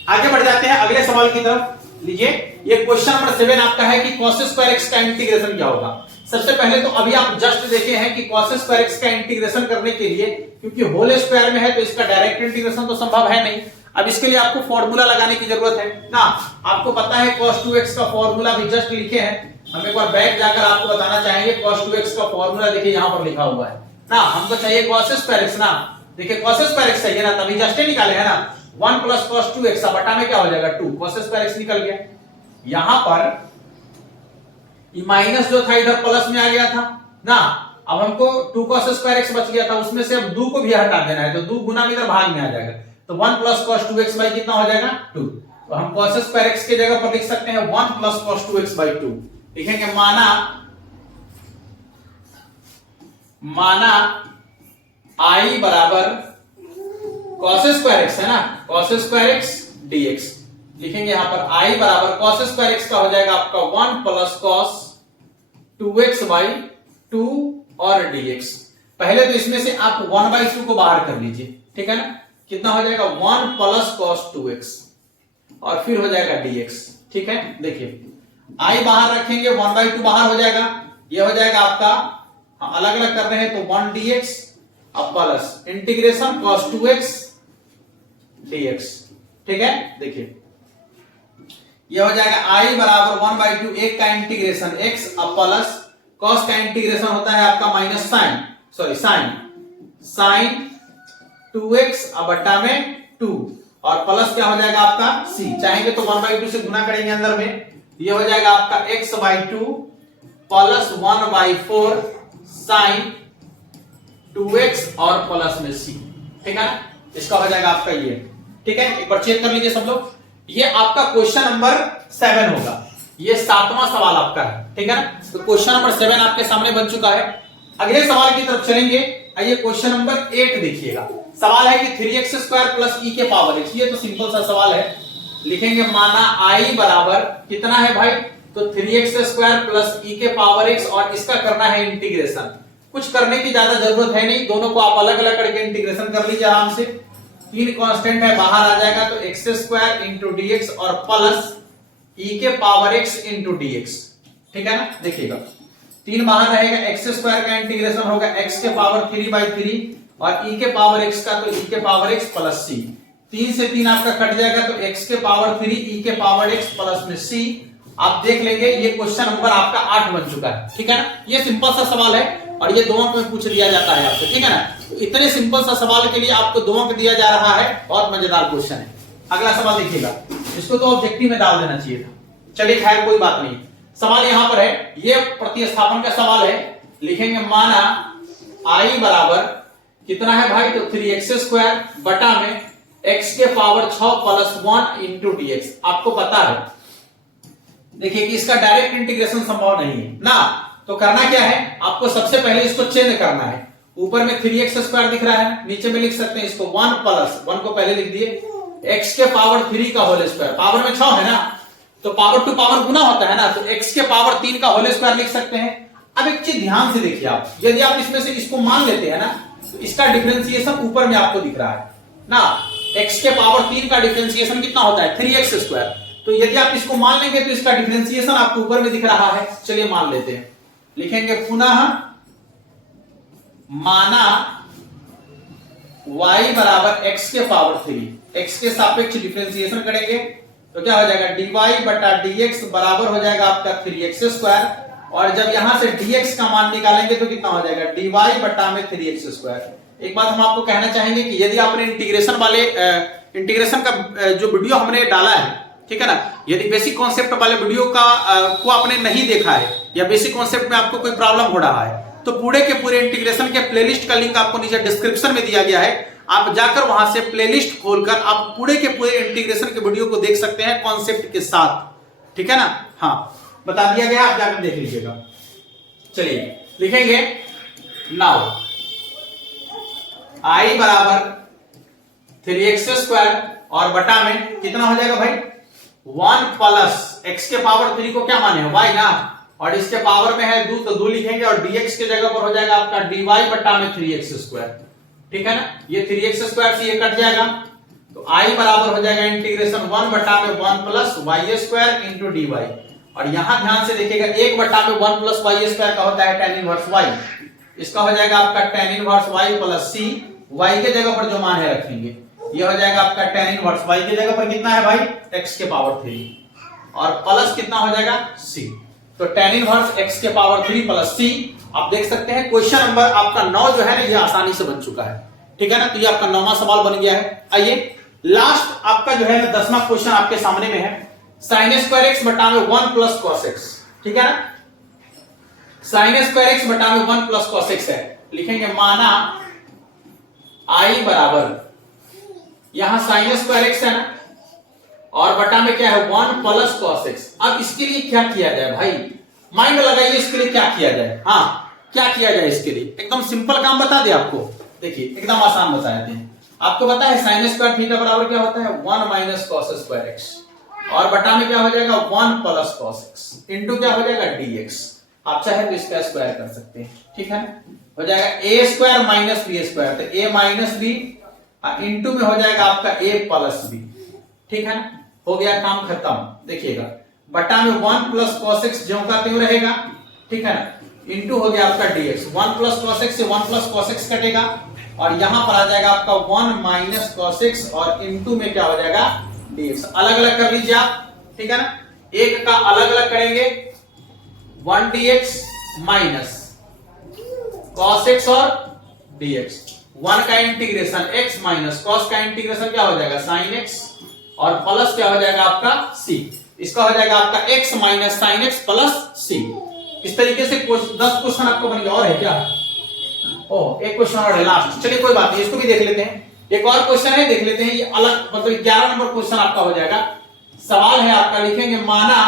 आगे बढ़ जाते हैं अगले सवाल की तरफ। लीजिए ये क्वेश्चन नंबर 7 आपका है कि cos स्क्वायर x का इंटीग्रेशन क्या होगा। सबसे पहले तो अभी आप जस्ट देखे हैं कि cos स्क्वायर x का इंटीग्रेशन करने के लिए, क्योंकि होल स्क्वायर में है तो इसका डायरेक्ट इंटीग्रेशन तो संभव है नहीं। अब इसके लिए आपको फॉर्मूला लगाने की जरूरत है ना। आपको पता है cos 2x का फॉर्मूला भी जस्ट लिखे हैं, हम एक बार बैक जाकर आपको बताना चाहेंगे। cos 2x का फॉर्मूला देखिए यहां पर लिखा हुआ है ना, हमको चाहिए cos स्क्वायर x ना। देखिए cos स्क्वायर x चाहिए ना, तभी जस्ट निकाले है ना। 1 प्लस cos 2x बटा में क्या हो जाएगा 2, cos स्क्वायर x निकल गया। यहां पर ये माइनस जो था इधर प्लस में आ गया था ना, अब हमको 2 cos स्क्वायर x बच गया था, उसमें से अब 2 को भी हटा देना है, तो 2 गुना में इधर भाग में आ जाएगा, तो 1 प्लस cos 2x बाई कितना हो जाएगा 2। तो हम cos स्क्वायर x के जगह पर लिख सकते हैं 1 प्लस cos 2x बाई 2। लिखेंगे माना i बराबर cos स्क्वायर x है ना, cos स्क्वायर x dx। लिखेंगे यहां पर i बराबर cos स्क्वायर x का हो जाएगा आपका 1 प्लस cos 2x बाई 2 और dx। पहले तो इसमें से आप 1/2 को बाहर कर लीजिए, ठीक है ना। कितना हो जाएगा 1 प्लस cos 2x और फिर हो जाएगा dx, ठीक है। देखिए i बाहर रखेंगे 1/2 बाहर हो जाएगा, ये हो जाएगा आपका अलग अलग कर रहे हैं तो 1 dx अब plus integration cos 2x dx, ठीक है। देखिए यह हो जाएगा i बराबर 1/2 एक का इंटीग्रेशन x अब प्लस cos का इंटीग्रेशन होता है आपका माइनस साइन 2x अब बट्टा में 2 और प्लस क्या हो जाएगा आपका c। चाहेंगे तो 1/2 से गुना करेंगे अंदर में, यह हो जाएगा आपका x/2 प्लस 1/4 साइन 2x और प्लस में c, ठीक है ना। इसका हो जाएगा आपका ये, ठीक है। एक बार चेक कर लीजिए सब लोग, ये आपका क्वेश्चन नंबर 7 होगा, ये 7वां सवाल आपका है, ठीक है ना। तो क्वेश्चन नंबर 7 आपके सामने बन चुका है। अगले सवाल की तरफ चलेंगे। आइए क्वेश्चन नंबर 8 देखिएगा। सवाल है कि 3x स्क्वायर प्लस e के पावर x। ये तो सिंपल सा सवाल है। लिखेंगे माना i बराबर कितना है भाई, तो 3x स्क्वायर प्लस e के पावर x और इसका करना है इंटीग्रेशन। कुछ करने की ज्यादा जरूरत है नहीं, दोनों को आप अलग अलग करके इंटीग्रेशन कर लीजिए आराम से। 3 कांस्टेंट है बाहर आ जाएगा तो x स्क्वायर इंटू dx और प्लस e के पावर x इंटू dx, ठीक है ना। देखिएगा 3 बाहर रहेगा, x स्क्वायर का इंटीग्रेशन होगा x के पावर 3/3 और e के पावर x का तो e के पावर x प्लस c। 3 से 3 आपका कट जाएगा तो x के पावर 3 e के पावर x प्लस में c। आप देख लेंगे ये क्वेश्चन नंबर आपका 8 बन चुका है, ठीक है ना। ये सिंपल सा सवाल है और ये 2 अंक में पूछ लिया जाता है आपसे, ठीक है ना। तो इतने सिंपल सा सवाल के लिए आपको 2 अंक दिया जा रहा है, बहुत मजेदार क्वेश्चन है। अगला सवाल देखिएगा, इसको तो ऑब्जेक्टिव में डाल देना चाहिए था, चलिए खैर कोई बात नहीं। सवाल यहां पर है, ये प्रतिस्थापन का सवाल है। लिखेंगे माना i बराबर कितना है भाई, तो 3x² बटा में x के पावर 6 प्लस 1 इंटू dx। आपको पता है देखिए कि इसका डायरेक्ट इंटीग्रेशन संभव नहीं है ना, तो करना क्या है, आपको सबसे पहले इसको चेंज करना है। ऊपर में 3x² दिख रहा है, नीचे में लिख सकते हैं इसको 1 प्लस 1 को पहले लिख दिए x के पावर 3 का होल स्क्वायर। पावर में 6 है ना, तो पावर टू पावर गुना होता है ना, तो x के पावर 3 का होल स्क्वायर लिख सकते हैं। अब एक चीज ध्यान से देखिए आप, यदि आप इसमें से इसको मान लेते हैं ना, तो इसका डिफरेंशिएशन ऊपर में आपको दिख रहा है ना। x के पावर 3 का डिफरेंशिएशन कितना होता है, 3x²। तो यदि आप इसको मान लेंगे तो इसका डिफरेंशिएशन आपको ऊपर में दिख रहा है। चलिए मान लेते हैं, लिखेंगे पुनः माना y बराबर x के पावर 3, x के सापेक्ष डिफरेंशिएशन करेंगे तो क्या हो जाएगा, dy बटा dx बराबर हो जाएगा आपका 3x²। और जब यहां से dx का मान निकालेंगे तो कितना हो जाएगा, dy बटा में 3x²। एक बात हम आपको कहना चाहेंगे कि यदि आपने इंटीग्रेशन का जो वीडियो हमने डाला है, ठीक है ना, यदि बेसिक कॉन्सेप्ट वाले वीडियो को आपने नहीं देखा है या बेसिक कॉन्सेप्ट में आपको कोई प्रॉब्लम हो रहा है, तो पूरे के पूरे इंटीग्रेशन के प्लेलिस्ट का लिंक आपको नीचे डिस्क्रिप्शन में दिया गया है। आप जाकर वहां से प्लेलिस्ट खोलकर आप पूरे के पूरे इंटीग्रेशन के वीडियो को देख सकते हैं कॉन्सेप्ट के साथ, ठीक है ना। हाँ, बता दिया गया, आप जाकर देख लीजिएगा। चलिए लिखेंगे नाउ i बराबर 3x² और बटा में कितना हो जाएगा भाई, 1 प्लस x के पावर 3 को क्या माने, y ना, और इसके पावर में है 2 तो 2 लिखेंगे और dx के जगह पर हो जाएगा आपका dy बटा में 3x², ठीक है ना। ये 3x² से ये कट जाएगा तो i बराबर हो जाएगा इंटीग्रेशन 1 बटा में 1 प्लस y² इंटू dy। और यहां ध्यान से देखिएगा 1 बटा में 1 प्लस y² का होता है tan इनवर्स y, इसका हो जाएगा आपका tan inverse y plus c। y के जगह पर जो मान है रखेंगे, ये हो जाएगा आपका tan इनवर्स y के जगह पर कितना है भाई, x के पावर 3 और प्लस कितना हो जाएगा c। तो tan इनवर्स x के पावर 3 प्लस c। आप देख सकते हैं क्वेश्चन नंबर आपका 9 जो है ना, ये आसानी से बन चुका है, ठीक है ना। तो ये आपका 9वां सवाल बन गया है। आइए लास्ट आपका जो है 10वां क्वेश्चन आपके सामने में है, sin² x बटा में 1 प्लस cos x, ठीक है ना। sin² x बटा में 1 प्लस cos x है। लिखेंगे माना i बराबर, यहां sin² x है ना, और बटा में क्या है 1 प्लस cos x। अब इसके लिए क्या किया जाए भाई, माइंड लगाइए, इसके लिए क्या किया जाए। हाँ, क्या किया जाए इसके लिए, एकदम सिंपल काम बता दे आपको। देखिए एकदम आसान बता देते हैं। आपको पता है sin² थीटा बराबर क्या होता है, 1 माइनस cos² x, और बटा में क्या हो जाएगा 1 प्लस cos x इंटू क्या हो जाएगा dx। आप चाहे तो इसका स्क्वायर कर सकते हैं, ठीक है ना। हो जाएगा a² माइनस b², तो a माइनस b इंटू में हो जाएगा आपका a प्लस b, ठीक है ना। हो गया काम खत्म। देखिएगा बटा में 1 प्लस cos x ज्यों का त्यों रहेगा, ठीक है ना, इंटू हो गया आपका dx। 1 प्लस cos x से 1 प्लस cos x कटेगा और यहां पर आ जाएगा आपका 1 माइनस cos x और इंटू में क्या हो जाएगा dx। अलग अलग कर लीजिए आप, ठीक है ना। एक का अलग अलग करेंगे, 1 dx माइनस cos x और dx। 1 का इंटीग्रेशन x माइनस cos का इंटीग्रेशन क्या हो जाएगा sin x और प्लस क्या हो जाएगा आपका c। इसका हो जाएगा आपका x minus sin x plus c। इस तरीके से 10 क्वेश्चन आपको बन गया। और है क्या, ओह एक क्वेश्चन और है लास्ट, चलिए कोई बात नहीं, इसको भी देख लेते हैं। एक और क्वेश्चन है, देख लेते हैं, ये अलग मतलब 11 नंबर क्वेश्चन आपका हो जाएगा। सवाल है आपका, लिखेंगे माना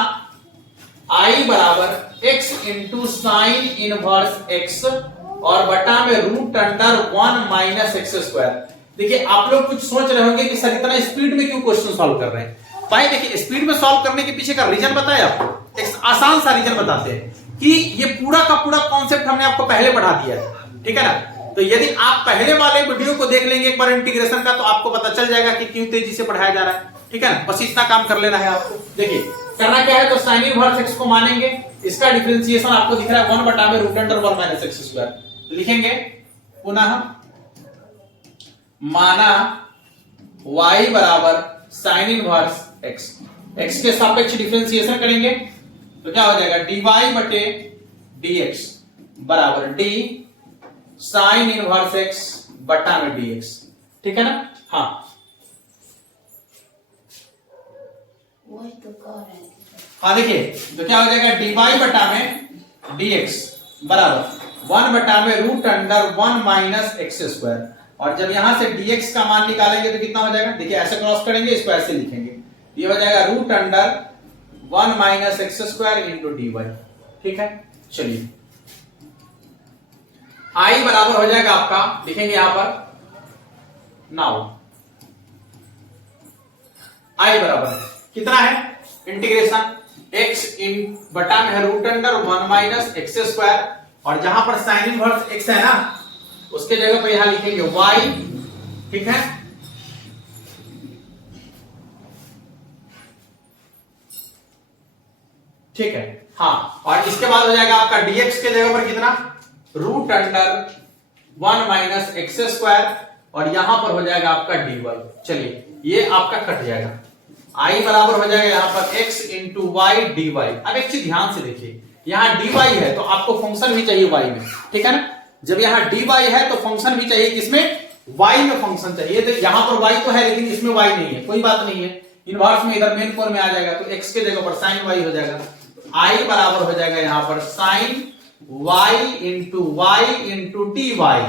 i बराबर x into sine inverse x और बटा में रूट अंडर 1 माइनस x²। देखिए आप लोग कुछ सोच रहे होंगे कि सर इतना स्पीड में क्यों क्वेश्चन सॉल्व कर रहे हैं। भाई देखिए स्पीड में सॉल्व करने के पीछे का रीजन बताया आपको, एक आसान सा रीजन बताते हैं कि ये पूरा का पूरा कॉन्सेप्ट हमने आपको पहले पढ़ा दिया है, ठीक है ना। तो यदि आप पहले वाले वीडियो को देख लेंगे एक बार इंटीग्रेशन का, तो आपको पता चल जाएगा कि क्यों तेजी से पढ़ाया जा रहा है, ठीक है ना। बस इतना काम कर लेना है आपको। देखिए करना क्या है, तो साइन इनवर्स x को मानेंगे, इसका डिफरेंशिएशन आपको दिख रहा है 1 बटा में रूट अंडर 1 माइनस x²। लिखेंगे पुनः माना y बराबर साइन इनवर्स x, x के सापेक्ष डिफरेंशिएशन करेंगे तो क्या हो जाएगा dy बटे dx बराबर d साइन इनवर्स x बटा में dx, ठीक है ना। हाँ वही तो कह रहे हैं। हाँ देखिए तो क्या हो जाएगा dy बटा में dx बराबर 1 बटा में root under 1 minus x square, और जब यहां से dx का मान निकालेंगे तो कितना हो जाएगा, देखिए ऐसे क्रॉस करेंगे, इसको ऐसे लिखेंगे, ये हो जाएगा root under 1 minus x square into D Y, ठीक है। चलिए i बराबर हो जाएगा आपका, लिखेंगे यहां पर नाउ i बराबर है कितना है, इंटीग्रेशन x इन बटा में है root under 1 minus x square, और जहां पर साइन इनवर्स x है ना उसके जगह पर यहां लिखेंगे y, ठीक है। ठीक है हाँ, और इसके बाद हो जाएगा आपका dx के जगह पर कितना, root under 1 minus x square, और यहां पर हो जाएगा आपका dy। चलिए ये आपका कट जाएगा, i बराबर हो जाएगा यहां पर x into y D Y. अब एक चीज ध्यान से देखिए, यहां dy है तो आपको फंक्शन भी चाहिए y में, ठीक है ना। जब यहां dy है तो फंक्शन भी चाहिए किसमें, y में फंक्शन चाहिए। तो यहां पर y तो है लेकिन इसमें y नहीं है, कोई बात नहीं है, इनवर्स में इधर मेन फॉर्म में आ जाएगा तो x के जगह पर साइन y हो जाएगा, i बराबर हो जाएगा यहां पर sine y into y into D Y.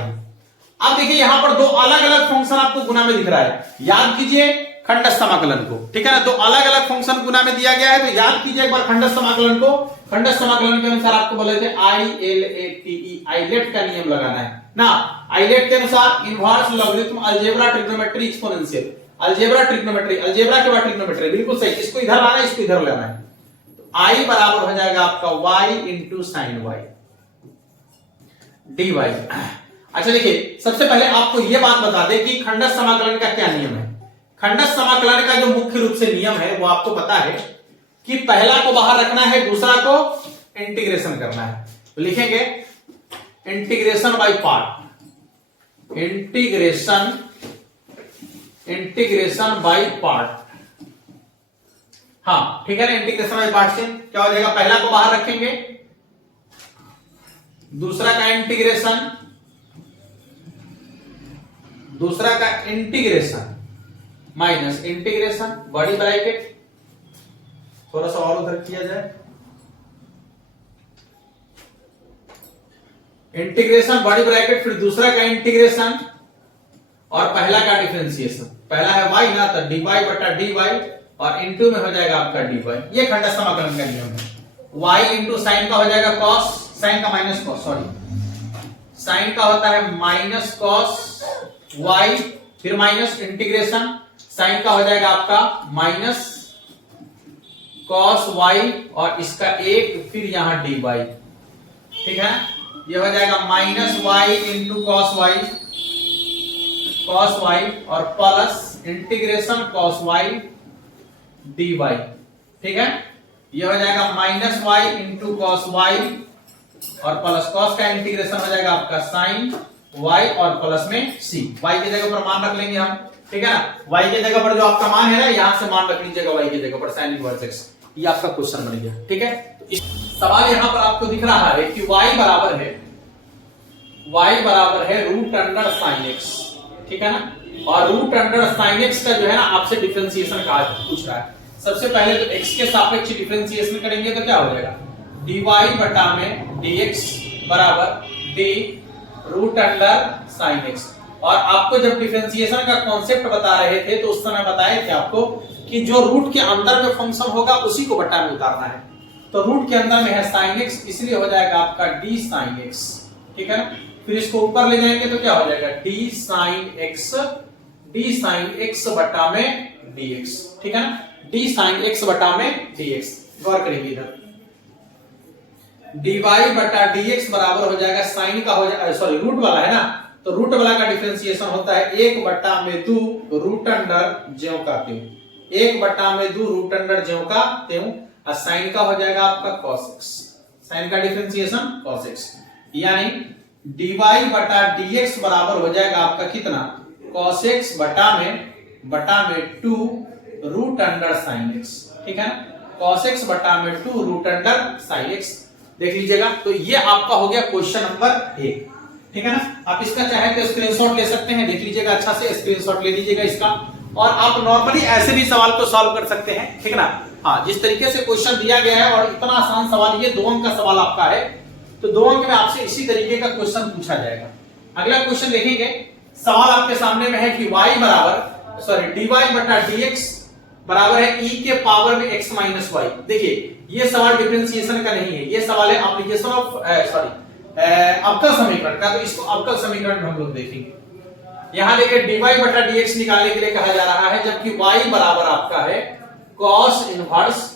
अब देखिए यहां पर दो अलग अलग फंक्शन आपको गुना में दिख रहा है, याद कीजिए खंडस्थ समाकलन को, ठीक है ना। दो अलग अलग फंक्शन गुना में दिया गया है तो याद कीजिए एक बार खंडस्थ समाकलन को। खंडस्थ समाकलन के अनुसार आपको बोले थे ILATE, आइलेट का नियम लगाना है ना। आइलेट के अनुसार inverse logarithm algebra trigonometry exponential, algebra trigonometry, algebra के बाद ट्रिग्नोमेट्री, बिल्कुल सही, इसको इधर लाना है इसको इधर लाना है। तो i बराबर हो जाएगा आपका y into sine y dy। अच्छा देखिए सबसे पहले आपको यह बात बता दें कि खंडस्थ समाकलन का क्या नियम है। खंडस्थ समाकलन का जो मुख्य रूप से नियम है वो आपको पता है कि पहला को बाहर रखना है, दूसरा को इंटीग्रेशन करना है। तो लिखेंगे integration by part, integration by part. हाँ ठीक है ना, इंटीग्रेशन बाय पार्ट से क्या हो जाएगा, पहला को बाहर रखेंगे, दूसरा का इंटीग्रेशन, दूसरा का इंटीग्रेशन माइनस इंटीग्रेशन बड़ी ब्रैकेट, थोड़ा सा और उधर किया जाए, इंटीग्रेशन बड़ी ब्रैकेट, फिर दूसरा का इंटीग्रेशन और पहला का डिफरेंशिएशन। पहला है y ना तो dy बटा dy और इंटू में हो जाएगा आपका dy। ये खंडस्थ समाकलन का नियम है। y इंटू साइन का हो जाएगा cos, साइन का माइनस cos, सॉरी साइन का होता है माइनस cos y, फिर माइनस इंटीग्रेशन, साइन का हो जाएगा आपका माइनस cos y और इसका एक, फिर यहां dy, ठीक है। ये हो जाएगा minus y into cos y और plus integration cos y dy, ठीक है। ये हो जाएगा minus y into cos y और प्लस cos का इंटीग्रेशन हो जाएगा आपका sin y और प्लस में c। y की जगह पर मान रख लेंगे हम, ठीक है ना। y की जगह पर जो आपका मान है ना यहां से मान रख लीजिएगा y की जगह पर sin इनवर्स x। ये आपका क्वेश्चन बन गया, ठीक है। तो इस सवाल यहां पर आपको दिख रहा है कि y बराबर है रूट अंडर साइन x, ठीक है ना। और रूट अंडर साइन x का जो है ना आपसे डिफरेंशिएशन का पूछ रहा है। सबसे पहले तो x के सापेक्ष डिफरेंशिएशन करेंगे तो क्या हो जाएगा, dy बटा में dx बराबर d root under sine x। और आपको जब डिफरेंशिएशन का कॉन्सेप्ट बता रहे थे तो उस समय बताए थे आपको कि जो रूट के अंदर में फंक्शन होगा उसी को बटा में उतारना है। तो रूट के अंदर में है साइन x, इसलिए हो जाएगा आपका d साइन x, ठीक है ना। फिर इसको ऊपर ले जाएंगे तो क्या हो जाएगा d साइन x बटा में dx, ठीक है ना। d साइन x बटा में dx, गौर करेंगे इधर dy बटा dx बराबर हो जाएगा साइन का हो जाएगा, सॉरी रूट वाला है ना, तो रूट वाला का डिफरेंशिएशन होता है 1 बटा में 2 रूट अंडर ज्यों का त्यों, 1 बटा में 2 रूट अंडर ज्यों का त्यों, और साइन का हो जाएगा आपका cos x, साइन का डिफरेंशिएशन cos x, यानी dy बटा dx बराबर हो जाएगा आपका कितना, cos x बटा में बटा में 2 रूट अंडर साइन एक्स, ठीक है ना, cos x बटा में 2 रूट अंडर साइन एक्स। देख लीजिएगा, तो ये आपका हो गया क्वेश्चन नंबर 1, ठीक है ना। आप इसका चाहे तो स्क्रीनशॉट ले सकते हैं, देख लीजिएगा अच्छा से स्क्रीनशॉट ले लीजिएगा इसका, और आप नॉर्मली ऐसे भी सवाल को सॉल्व कर सकते हैं, ठीक है ना। हाँ, जिस तरीके से क्वेश्चन दिया गया है और इतना आसान सवाल, ये 2 अंक का सवाल आपका है, तो 2 अंक में आपसे इसी तरीके का क्वेश्चन पूछा जाएगा। अगला क्वेश्चन देखेंगे, सवाल आपके सामने में है कि y बराबर dy बटा dx बराबर है e के पावर में x माइनस वाई। देखिए, ये सवाल डिफरेंशिएशन का नहीं है, ये सवाल है एप्लीकेशन ऑफ अवकल समीकरण का, तो इसको अवकल समीकरण में हम लोग देखेंगे। यहां देखिए dy बटा dx निकालने के लिए कहा जा रहा है, जबकि y बराबर आपका है cos inverse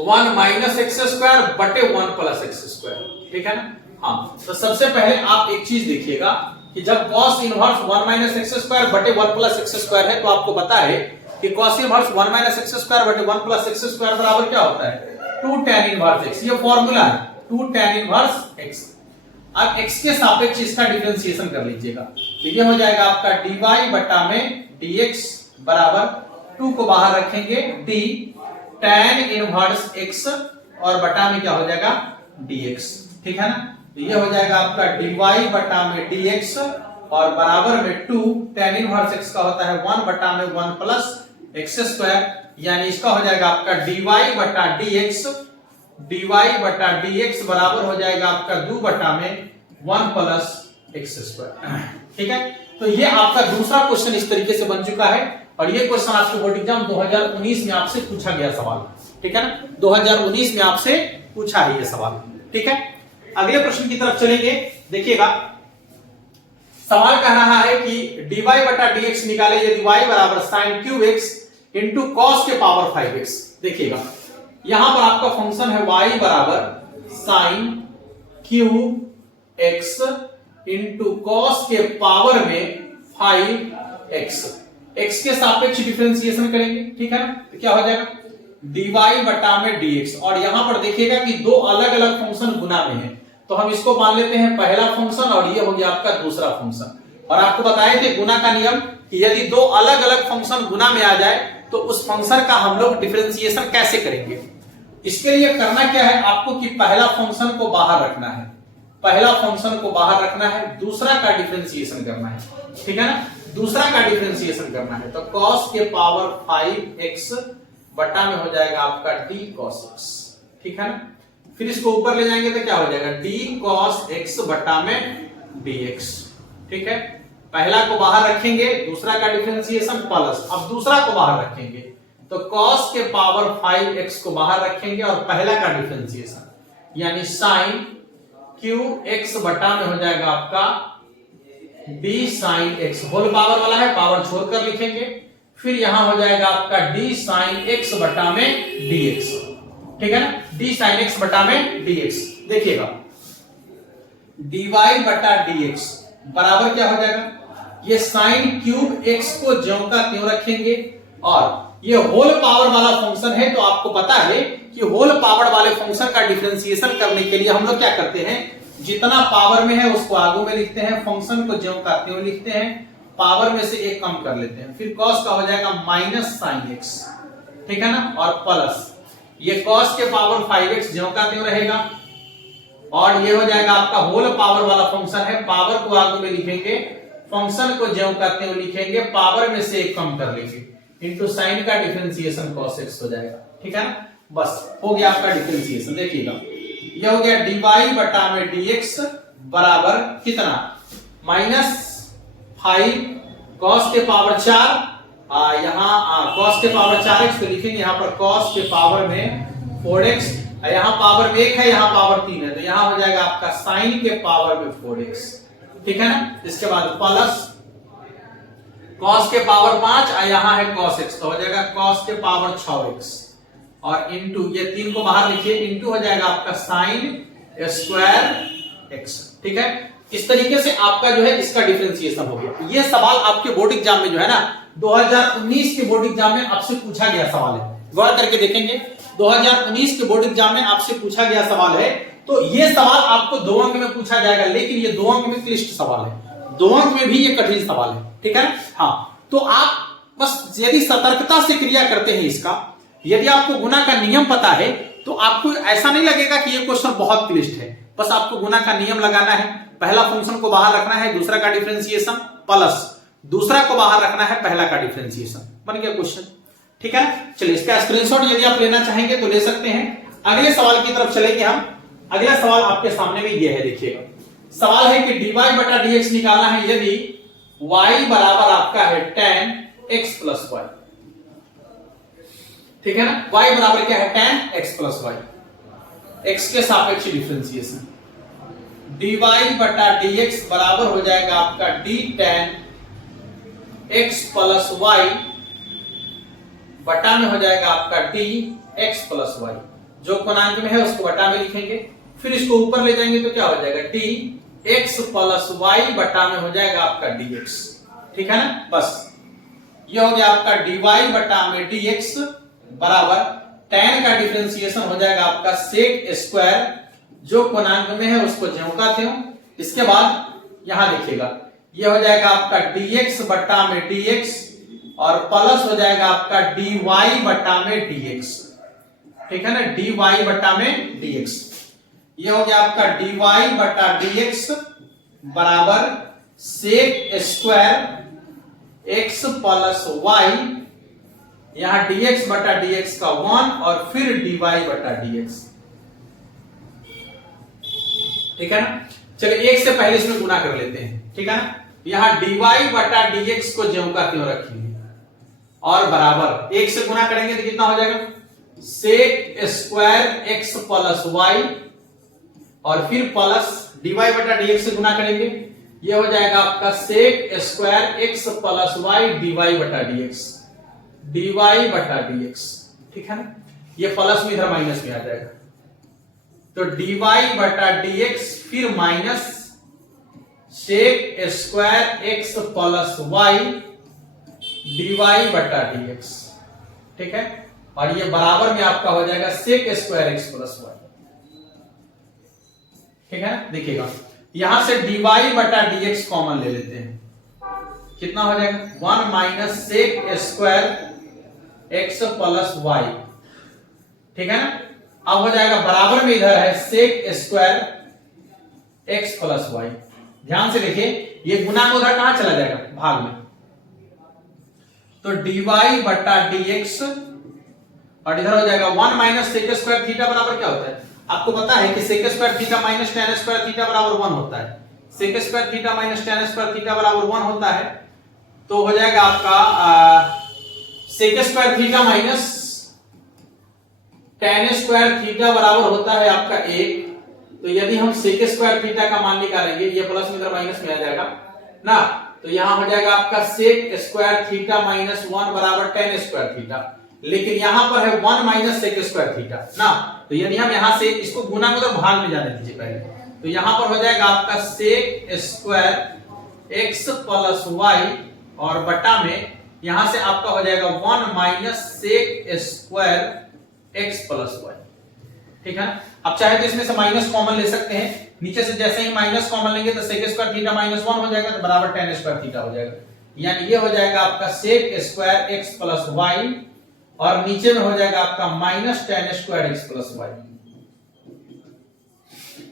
1 minus x square बटे 1 प्लस एक्स स्क्वायर, ठीक है ना। हाँ, तो सबसे पहले आप एक चीज देखिएगा कि जब cos inverse 1 minus x square बटे 1 प्लस एक्स स्क्वायर है, तो आपको पता है कि cos inverse 1 minus x square बटे 1 प्लस एक्स स्क्वायर बराबर क्या होता है, 2 tan इनवर्स x। ये फॉर्मूला है 2 tan इनवर्स x। अब x के सापेक्ष इसका डिफरेंशिएशन कर लीजिएगा, तो ये हो जाएगा आपका dy बटा में dx बराबर 2 को बाहर रखेंगे d tan इनवर्स x और बटा में क्या हो जाएगा dx, ठीक है ना। तो ये हो जाएगा आपका dy बटा में dx और बराबर में 2 tan इनवर्स x का होता है 1 बटा में 1 प्लस एक्स स्क्वायर, यानी इसका हो जाएगा आपका dy बटा dx बराबर हो जाएगा आपका 2 बटा में 1 प्लस एक्स स्क्वायर, ठीक है। तो ये आपका दूसरा क्वेश्चन इस तरीके से बन चुका है, और ये क्वेश्चन आपके बोर्ड एग्जाम 2019 में आपसे पूछा गया सवाल, ठीक है ना, 2019 में आपसे पूछा है ये सवाल, ठीक है। अगले प्रश्न की तरफ चलेंगे, देखिएगा सवाल कह रहा है कि dy बटा dx निकाले यदि y बराबर sin cube x into cos के पावर 5x। देखिएगा यहां पर आपका फंक्शन है y बराबर sin cube x into cos के पावर में 5x, x के सापेक्ष डिफरेंशिएशन करेंगे, ठीक है ना, तो क्या हो जाएगा dy बटा में dx। और यहां पर देखिएगा कि 2 अलग अलग फंक्शन गुना में है, तो हम इसको मान लेते हैं पहला फंक्शन और ये हो गया आपका दूसरा फंक्शन। और आपको बताए थे गुना का नियम कि यदि 2 अलग अलग फंक्शन गुना में आ जाए तो उस फंक्शन का हम लोग डिफरेंशिएशन कैसे करेंगे। इसके लिए करना क्या है आपको कि पहला फंक्शन को बाहर रखना है, पहला फंक्शन को बाहर रखना है, दूसरा का डिफरेंशिएशन करना है, ठीक है ना, दूसरा का डिफरेंशिएशन करना है। तो cos के पावर 5x बटा में हो जाएगा आपका d cos x, ठीक है ना। फिर इसको ऊपर ले जाएंगे तो क्या हो जाएगा d cos x बटा में dx, ठीक है। पहला को बाहर रखेंगे, दूसरा का डिफरेंशिएशन प्लस, अब दूसरा को बाहर रखेंगे तो cos के पावर 5x को बाहर रखेंगे और पहला का डिफरेंशिएशन यानी sin क्यूब x बटा में हो जाएगा आपका d sin x, whole power वाला है, पावर छोड़कर लिखेंगे। फिर यहां हो जाएगा आपका d sin x बटा में dx, ठीक है ना, d sin x बटा में dx। देखिएगा dy बटा dx बराबर क्या हो जाएगा, ये sin क्यूब x को ज्यों का त्यों रखेंगे, और ये होल पावर वाला फंक्शन है, तो आपको पता है कि होल पावर वाले फंक्शन का डिफरेंशिएशन करने के लिए हम लोग क्या करते हैं, जितना पावर में है उसको आगू में लिखते हैं, फंक्शन को ज्यों का त्यों लिखते हैं, पावर में से एक कम कर लेते हैं, फिर cos का हो जाएगा माइनस sin x, ठीक है ना, और प्लस ये cos के पावर 5x ज्यों का त्यों रहेगा, और ये हो जाएगा आपका होल पावर वाला फंक्शन है, पावर को आगू में लिखेंगे, फंक्शन को ज्यों का त्यों लिखेंगे, पावर में से एक कम कर लेंगे, इंटू साइन का डिफरेंशिएशन cos x हो जाएगा, ठीक है ना। बस हो गया आपका डिफरेंशिएशन। देखिएगा ये हो गया dy बटा में dx बराबर कितना, -5 cos के पावर 4, यहाँ cos के पावर 4x तो लिखेंगे यहाँ पर cos के पावर में 4x, यहाँ पावर में 1 है, यहाँ पावर 3 है, तो यहाँ हो जाएगा आपका sin के पावर में 4x, ठीक है ना। इसके बाद प्लस cos के पावर 5, यहाँ है cos x, तो हो जाएगा cos के पावर 6x, और इंटू ये 3 को बाहर लिखिए, इंटू हो जाएगा आपका sin स्क्वायर x, ठीक है। इस तरीके से आपका जो है इसका डिफरेंशिएशन हो गया। ये सवाल आपके बोर्ड एग्जाम में जो है ना 2019 के बोर्ड एग्जाम में आपसे पूछा गया सवाल है, गौर करके देखेंगे 2019 के बोर्ड एग्जाम में आपसे पूछा गया सवाल है। तो ये सवाल आपको 2 अंक में पूछा जाएगा, लेकिन ये 2 अंक में क्लिष्ट सवाल है, 2 अंक में भी ये कठिन सवाल है, ठीक है ना। हाँ, तो आप बस यदि सतर्कता से क्रिया करते हैं इसका, यदि आपको गुना का नियम पता है तो आपको ऐसा नहीं लगेगा कि ये क्वेश्चन बहुत क्लिष्ट है। बस आपको गुना का नियम लगाना है, पहला फंक्शन को बाहर रखना है, दूसरा का डिफरेंशिएशन प्लस दूसरा को बाहर रखना है, पहला का डिफरेंशिएशन, बन गया क्वेश्चन। ठीक है ना, चलिए इसका स्क्रीनशॉट यदि आप लेना चाहेंगे तो ले सकते हैं। अगले सवाल की तरफ चलेंगे हम। अगला सवाल आपके सामने में ये है, देखिएगा सवाल है कि dy बटा dx निकालना है यदि y बराबर आपका है tan x प्लस y। ठीक है ना, y बराबर क्या है, tan x plus y, x के सापेक्ष डिफरेंशिएशन। dy बटा dx बराबर हो जाएगा आपका d tan x plus y बटा में हो जाएगा आपका d x प्लस y, जो कोणांक में है उसको बटा में लिखेंगे, फिर इसको ऊपर ले जाएंगे तो क्या हो जाएगा d x प्लस y बटा में हो जाएगा आपका dx। ठीक है ना, बस ये हो गया आपका dy बटा में dx बराबर tan का डिफरेंशिएशन हो जाएगा आपका sec स्क्वायर, जो कोणांक में है उसको ज्यों का त्यों। इसके बाद यहां लिखिएगा ये हो जाएगा आपका dx बटा में dx और प्लस हो जाएगा आपका dy बटा में dx। ठीक है ना, dy बटा में dx, ये हो गया आपका dy बटा dx बराबर sec square x plus y, यहां dx बटा dx का 1 और फिर dy बटा dx। ठीक है ना, चलिए एक से पहले इसमें गुना कर लेते हैं। ठीक है ना, यहां dy बटा dx को ज्यों का त्यों रखेंगे और बराबर एक से गुना करेंगे तो कितना हो जाएगा, sec square x plus y और फिर प्लस dy बटा dx से गुना करेंगे, ये हो जाएगा आपका sec square x plus y dy बटा dx, dy बटा dx। ठीक है ना, ये प्लस में इधर माइनस में आ जाएगा, तो dy बटा dx फिर minus sec square x plus y dy बटा dx। ठीक है, और ये बराबर में आपका हो जाएगा sec square x plus y। ठीक है, देखिएगा यहां से dy बटा dx कॉमन ले लेते हैं, कितना हो जाएगा 1 minus sec square x plus y। ठीक है ना, अब हो जाएगा बराबर में इधर है sec square x plus y। ध्यान से देखिए ये गुना को उधर कहां चला जाएगा, भाग में, तो dy बटा dx और इधर हो जाएगा 1 माइनस sec स्क्वायर थीटा बराबर क्या होता है, आपको पता है कि sec square theta minus tan square theta बराबर 1 होता है। sec square theta minus tan square theta बराबर 1 होता है, तो हो जाएगा आपका sec square theta minus tan square theta बराबर होता है आपका 1। तो यदि हम sec स्क्वायर थीटा का मान निकालेंगे, ये प्लस में इधर माइनस में आ जाएगा ना, तो यहां हो जाएगा आपका sec स्क्वायर थीटा माइनस 1 बराबर tan स्क्वायर थीटा, लेकिन यहां पर है 1 माइनस sec स्क्वायर थीटा ना, तो यदि हम यहां से इसको गुना को तो भाग में जाने दीजिए पहले, तो यहां पर हो जाएगा आपका sec square x plus y और बटा में यहां से आपका हो जाएगा 1 minus sec square x plus y। ठीक है, अब चाहे तो इसमें से माइनस कॉमन ले सकते हैं, नीचे से जैसे ही माइनस कॉमन लेंगे तो sec स्क्वायर थीटा माइनस 1 हो जाएगा, तो बराबर tan स्क्वायर थीटा हो जाएगा, यानी ये हो जाएगा आपका sec square x plus y और नीचे में हो जाएगा आपका minus tan square x plus y।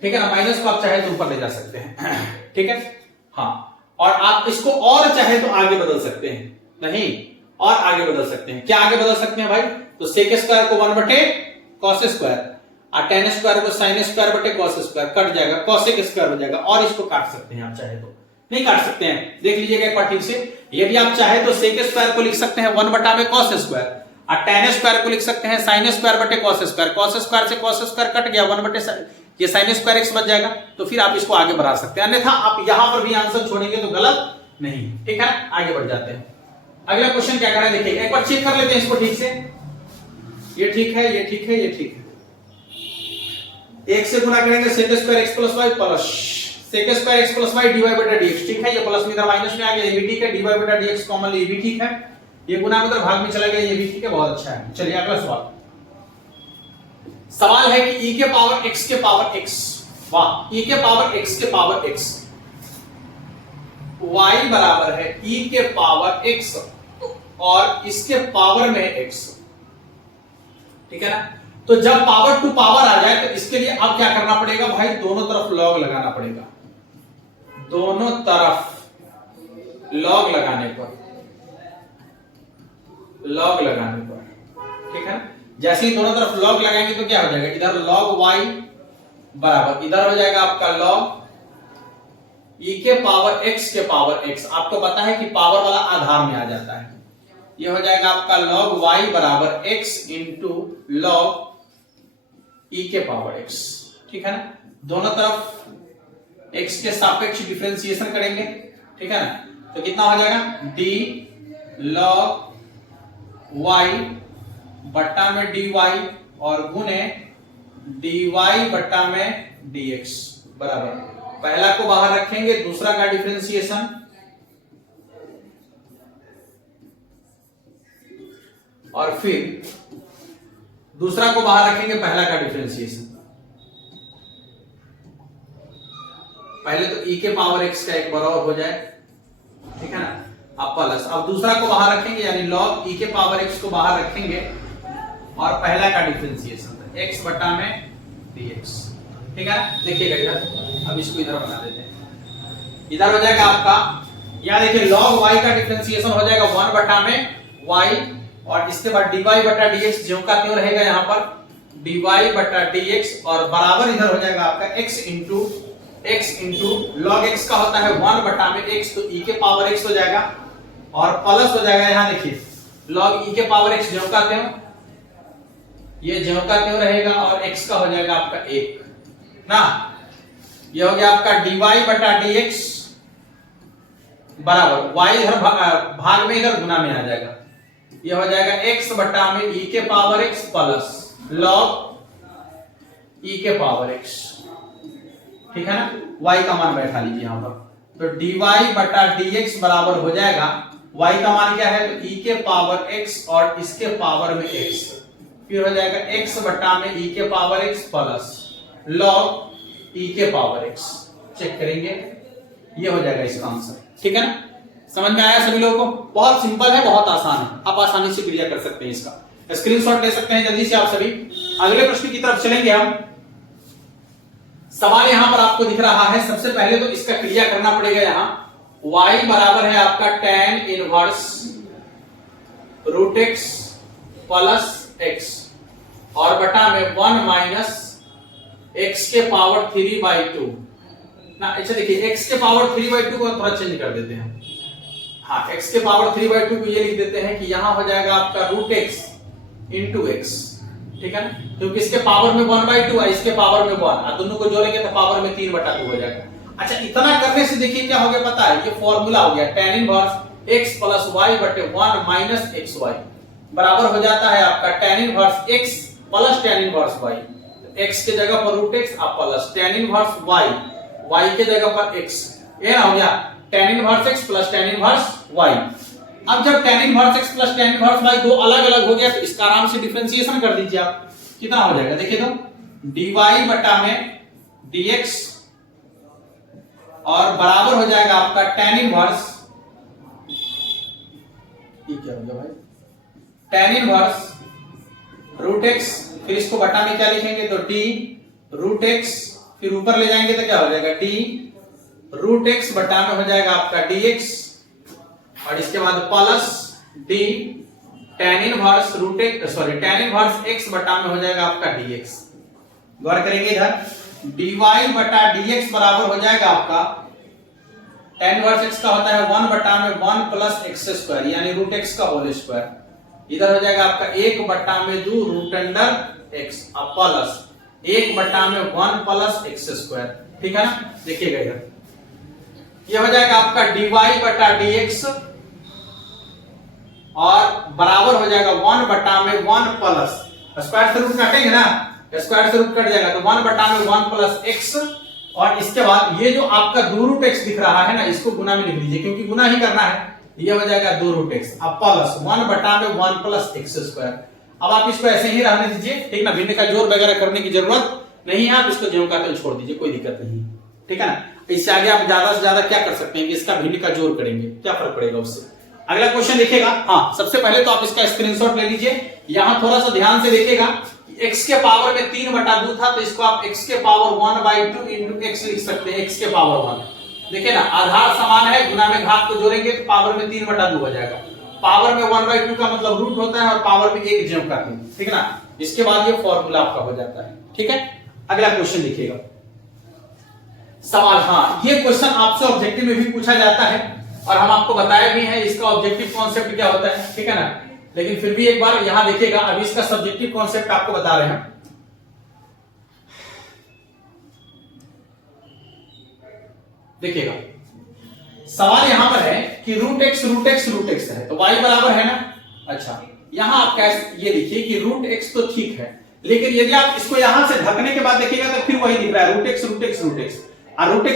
ठीक है ना, माइनस को आप चाहे तो ऊपर ले जा सकते हैं। ठीक है, हाँ, और आप इसको और चाहे तो आगे बदल सकते हैं, नहीं और आगे बदल सकते हैं। क्या आगे बदल सकते हैं भाई, तो sec स्क्वायर को 1 बटे cos स्क्वायर और tan स्क्वायर को sin स्क्वायर बटे cos स्क्वायर कट जाएगा, cosec स्क्वायर हो जाएगा, और इसको काट सकते हैं आप चाहे तो, नहीं काट सकते हैं, देख लीजिएगा एक बार ठीक से। यदि आप चाहे तो sec स्क्वायर को लिख सकते हैं 1 बटा में cos स्क्वायर और tan स्क्वायर को लिख सकते हैं sin स्क्वायर बटे cos स्क्वायर, cos स्क्वायर से cos स्क्वायर कट गया, 1 बटे ये sin स्क्वायर x बच जाएगा, तो फिर आप इसको आगे बढ़ा सकते हैं, अन्यथा आप यहां पर भी आंसर छोड़ेंगे तो गलत नहीं। ठीक है, आगे बढ़ जाते हैं। अगला क्वेश्चन क्या करें देखिए, एक बार चेक कर लेते हैं इसको ठीक से, ये ठीक है, ये ठीक है, ये ठीक है। एक से गुना करेंगे sec square x plus y plus sec square x plus y dy बटा dx। ठीक है, ये प्लस में इधर माइनस में आ गया, ये भी ठीक है, dy बटा dx कॉमन ये भी ठीक है, ये गुना में उधर भाग में चला गया, ये भी ठीक है, बहुत अच्छा है। चलिए अगला सवाल। सवाल है कि e के पावर x के पावर x, वाह, e के पावर x के पावर x y बराबर है e के पावर x और इसके पावर में x, ठीक है ना। तो जब पावर टू पावर आ जाए तो इसके लिए अब क्या करना पड़ेगा भाई, दोनों तरफ log लगाना पड़ेगा। दोनों तरफ log लगाने पर, ठीक है ना। जैसे ही दोनों तरफ log लगाएंगे तो क्या हो जाएगा, इधर log y बराबर इधर हो जाएगा आपका log e के पावर x के पावर x। आपको पता है कि पावर वाला आधार में आ जाता है, ये हो जाएगा आपका log y बराबर x इंटू log e के पावर x, ठीक है ना। दोनों तरफ x के सापेक्ष डिफरेंशिएशन करेंगे, ठीक है ना। तो कितना हो जाएगा, d log y बट्टा में dy और गुने dy बट्टा में dx बराबर, पहला को बाहर रखेंगे, दूसरा का डिफरेंशिएशन और फिर दूसरा को बाहर रखेंगे, पहला का डिफरेंशिएशन। पहले तो e के पावर x का एक बराबर हो जाए, ठीक है ना, अब प्लस, अब दूसरा को बाहर रखेंगे यानी log e के पावर x को बाहर रखेंगे और पहला का डिफरेंशिएशन x बटा में dx, ठीक है। देखिएगा इधर, अब इसको इधर बना देते हैं, इधर हो जाएगा आपका, यहां देखिए log y का डिफरेंशिएशन हो जाएगा 1 बटा में y और इसके बाद dy बटा dx ज्यों का त्यों रहेगा, यहां पर dy बटा dx और बराबर इधर हो जाएगा आपका x इंटू log x का होता है 1 बटा में x, तो e के पावर x हो जाएगा और प्लस हो जाएगा, यहां देखिए log e के पावर x ज्यों का त्यों, ये ज्यों का त्यों रहेगा और x का हो जाएगा आपका 1 ना। ये हो गया आपका dy बटा dx बराबर y इधर भाग में इधर गुना में आ जाएगा, ये हो जाएगा x बटा में e के power x plus log e के पावर x, ठीक है ना। y का मान बैठा लीजिए यहां पर, तो dy बटा dx बराबर हो जाएगा, y का मान क्या है, तो e के पावर x और इसके पावर में x, फिर हो जाएगा x बटा में e के power x plus log e के पावर x। चेक करेंगे, ये हो जाएगा इसका आंसर, ठीक है ना। समझ में आया सभी लोगों को, बहुत सिंपल है, बहुत आसान है, आप आसानी से क्लियर कर सकते हैं, इसका स्क्रीनशॉट ले सकते हैं जल्दी से आप सभी। अगले प्रश्न की तरफ चलेंगे हम। सवाल यहां पर आपको दिख रहा है, सबसे पहले तो इसका क्लियर करना पड़ेगा। यहां y बराबर है आपका tan inverse root x plus x और बटा में 1 माइनस x के पावर 3/2 ना। अच्छा देखिए x के पावर 3/2 को थोड़ा चेंज कर देते हैं, हाँ x के पावर 3/2 को ये लिख देते हैं कि यहां हो जाएगा आपका रूट x इंटू x, ठीक है ना, क्योंकि इसके पावर में 1/2 है, इसके पावर में 1 और दोनों को जोड़ेंगे तो पावर में 3/2 हो जाएगा। अच्छा इतना करने से देखिए क्या हो गया पता है, ये फॉर्मूला हो गया tan inverse x plus y बटे 1 माइनस xy बराबर हो जाता है आपका tan inverse x plus tan inverse y। x के जगह पर रूट x आप प्लस tan इनवर्स y के जगह पर x, ये ना हो गया tan inverse x plus tan inverse y। अब जब tan inverse x plus tan inverse y दो अलग अलग हो गया तो इसका आराम से डिफरेंशिएशन कर दीजिए आप, कितना हो जाएगा देखिए तो dy बटा में dx और बराबर हो जाएगा आपका tan इनवर्स, ये क्या हो गया भाई, tan इनवर्स रूट x, फिर इसको बटा में क्या लिखेंगे तो d रूट x, फिर ऊपर ले जाएंगे तो क्या हो जाएगा d रूट x बटा में हो जाएगा आपका dx और इसके बाद plus d tan inverse root x sorry tan inverse x बटा में हो जाएगा आपका dx। गौर करेंगे इधर dy बटा dx बराबर हो जाएगा आपका tan इनवर्स x का होता है 1 बटा में 1 प्लस x स्क्वायर यानी रूट x का होल स्क्वायर, इधर हो जाएगा आपका 1 बटा में 2 रूट अंडर x अब प्लस 1 बटा में 1 प्लस x स्क्वायर, ठीक है ना। देखिएगा इधर ये हो जाएगा आपका dy बटा dx और बराबर हो जाएगा 1 बटा में 1 प्लस स्क्वायर से रूट काटेंगे ना, स्क्वायर से रूट कट जाएगा तो 1 बटा में 1 प्लस x और इसके बाद ये जो आपका 2 रूट x दिख रहा है ना, इसको गुना में लिख दीजिए क्योंकि गुना ही करना है, ये हो जाएगा 2 रूट x अब प्लस 1 बटा में 1 प्लस x स्क्वायर। अब आप इसको ऐसे ही रहने दीजिए, ठीक ना, भिन्न का जोड़ वगैरह करने की जरूरत नहीं है, आप इसको ज्यों का त्यों छोड़ दीजिए, कोई दिक्कत नहीं, ठीक है ना। इससे आगे आप ज्यादा से ज्यादा क्या कर सकते हैं कि इसका भिन्न का जोड़ करेंगे, क्या फर्क पड़ेगा उससे। अगला क्वेश्चन देखिएगा। हाँ, सबसे पहले तो आप इसका स्क्रीनशॉट ले लीजिए। यहां थोड़ा सा ध्यान से देखिएगा, x के पावर में 3/2 था, तो इसको आप x के पावर 1/2 इंटू x लिख सकते हैं, x के पावर 1। देखिए ना, आधार समान है, गुना में घात को जोड़ेंगे तो पावर में 3/2 हो जाएगा। पावर में 1/2 का मतलब रूट होता है और पावर में 1 ज्यों का 3, ठीक है ना। इसके बाद ये फॉर्मूला आपका हो जाता है, ठीक है। अगला क्वेश्चन देखिएगा सवाल। हाँ, ये क्वेश्चन आपसे ऑब्जेक्टिव में भी पूछा जाता है और हम आपको बताए भी हैं इसका ऑब्जेक्टिव कॉन्सेप्ट क्या होता है, ठीक है ना। लेकिन फिर भी एक बार यहां देखिएगा, अभी इसका सब्जेक्टिव कॉन्सेप्ट आपको बता रहे हैं। देखिएगा सवाल यहां पर है कि रूट एक्स है, तो y बराबर है ना। अच्छा, यहां आप कैसे ये देखिए कि रूट एक्स तो ठीक है, लेकिन यदि आप इसको यहां से ढकने के बाद देखिएगा तो फिर वही दिख रहा है, रूट एक्स। और रूट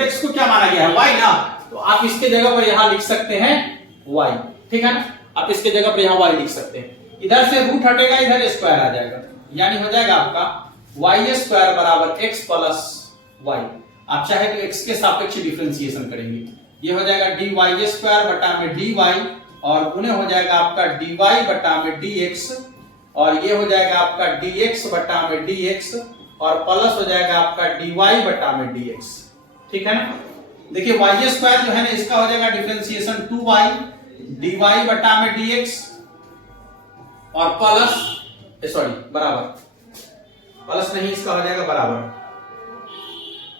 एक्स को क्या माना गया है, y ना। तो आप इसके जगह पर यहां लिख सकते हैं y, ठीक है ना। आप इसके जगह पर यहां y लिख सकते हैं। इधर से रूट हटेगा, इधर स्क्वायर आ जाएगा, यानी हो जाएगा आपका y स्क्वायर बराबर x प्लस y। आप चाहे तो x के सापेक्ष डिफरेंशिएशन करेंगे, ये हो जाएगा dy स्क्वायर बटा में dy और गुणे हो जाएगा आपका dy बटा में dx और ये हो जाएगा आपका dx बटा में dx और प्लस हो जाएगा आपका dy बटा में dx, ठीक है ना। देखिए y स्क्वायर जो है ना, इसका हो जाएगा डिफरेंशिएशन 2y dy बटा में dx और प्लस बराबर, प्लस नहीं, इसका हो जाएगा बराबर।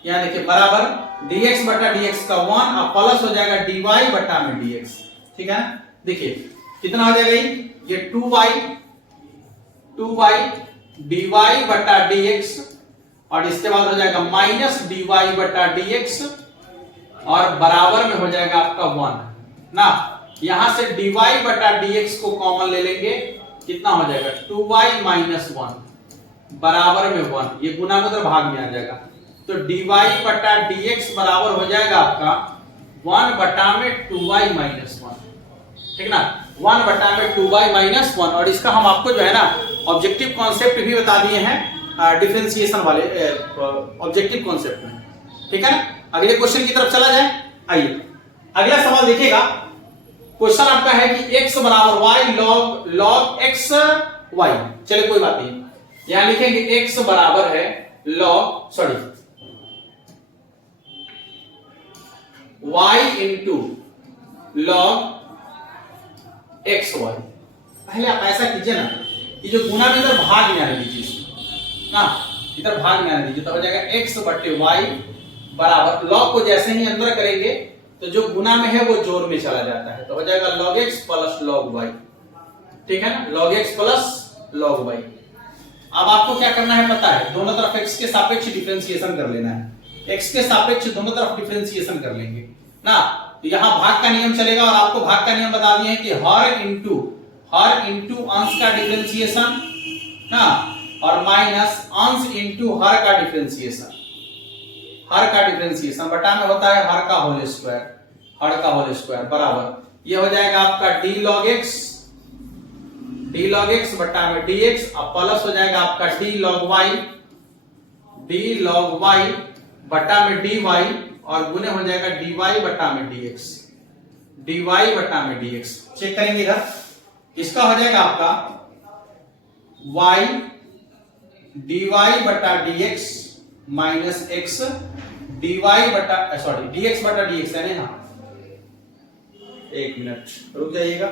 यहां देखिए बराबर dx बटा dx का 1 और प्लस हो जाएगा dy बटा में dx, ठीक है। देखिए कितना हो जाएगा ये 2y dy बटा dx और इसके बाद हो जाएगा माइनस dy बटा dx और बराबर में हो जाएगा आपका 1 ना। यहां से dy बटा dx को कॉमन ले लेंगे, कितना हो जाएगा 2y माइनस 1 बराबर में 1, ये गुना को भाग में आ जाएगा। तो dy बटा dx बराबर हो जाएगा आपका 1 बटा में 2y माइनस 1, ठीक ना। 1 बटा में 2y माइनस 1 और इसका हम आपको जो है ना ऑब्जेक्टिव कॉन्सेप्ट भी बता दिए हैं डिफरेंशिएशन वाले ऑब्जेक्टिव कॉन्सेप्ट में, ठीक है ना। अगले क्वेश्चन की तरफ चला जाए। आइए अगला सवाल देखिएगा। क्वेश्चन आपका है कि x बराबर y log x y। चलिए कोई बात नहीं, यहां लिखेंगे x बराबर है y into log x y। पहले आप ऐसा कीजिए ना, ये जो गुना में इधर भाग में आने दीजिए ना, इधर भाग में आने दीजिए, तो हो जाएगा x बटे y बराबर, लॉग को जैसे ही अंदर करेंगे तो जो गुना में है वो जोड़ में चला जाता है, तो हो जाएगा log x plus log y, ठीक है ना, log x plus log y। अब आपको क्या करना है पता है, दोनों तरफ x के सापेक्ष डिफरेंशिएशन कर लेना है। x के सापेक्ष दोनों तरफ डिफरेंशिएशन कर लेंगे ना, तो यहां भाग का नियम चलेगा और आपको भाग का नियम बता दिए हैं कि हर इंटू अंश का डिफरेंशिएशन ना और माइनस अंश इंटू हर का डिफरेंशिएशन। हर का डिफरेंशिएशन बटा में होता है हर का होल स्क्वायर बराबर, ये हो जाएगा आपका d log x बटा में dx और प्लस हो जाएगा आपका d log y बटा में dy और गुने हो जाएगा dy बटा में dx। चेक करेंगे इधर, इसका हो जाएगा आपका y dy बटा dx माइनस x dx बटा dx है ना। एक मिनट रुक जाइएगा,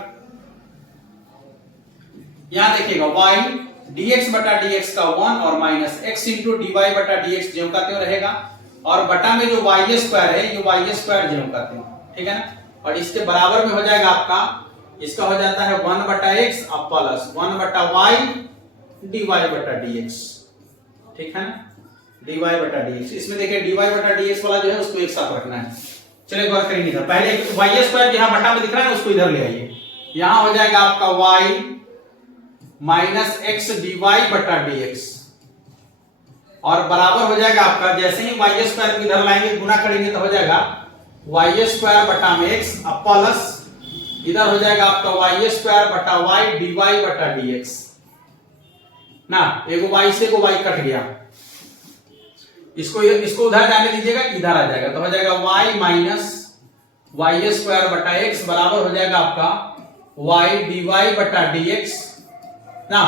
यहां देखिएगा y dx बटा dx का 1 और माइनस x इंटू dy बटा dx ज्यों का त्यों रहेगा और बटा में जो y स्क्वायर है ये y स्क्वायर ज्यों का त्यों, ठीक है ना। और इसके बराबर में हो जाएगा आपका, इसका हो जाता है 1 बटा x और प्लस 1 बटा y dy बटा dx, ठीक है ना, dy बटा dx। इसमें देखिए dy बटा dx वाला जो है उसको एक साथ रखना है। चलिए बात करेंगे इधर, पहले y स्क्वायर जहां बटा में दिख रहा है उसको इधर ले आइए, यहां हो जाएगा आपका y माइनस x dy बटा dx और बराबर हो जाएगा आपका, जैसे ही y स्क्वायर को इधर लाएंगे गुना करेंगे तो हो जाएगा y स्क्वायर बटा में x अब प्लस इधर हो जाएगा आपका y स्क्वायर बटा y dy बटा dx ना, एगो y से एगो y कट गया, इसको उधर जाने दीजिएगा, इधर आ जाएगा तो हो जाएगा y माइनस वाई स्क्वायर बटा एक्स बराबर हो जाएगा आपका y dy बटा dx ना,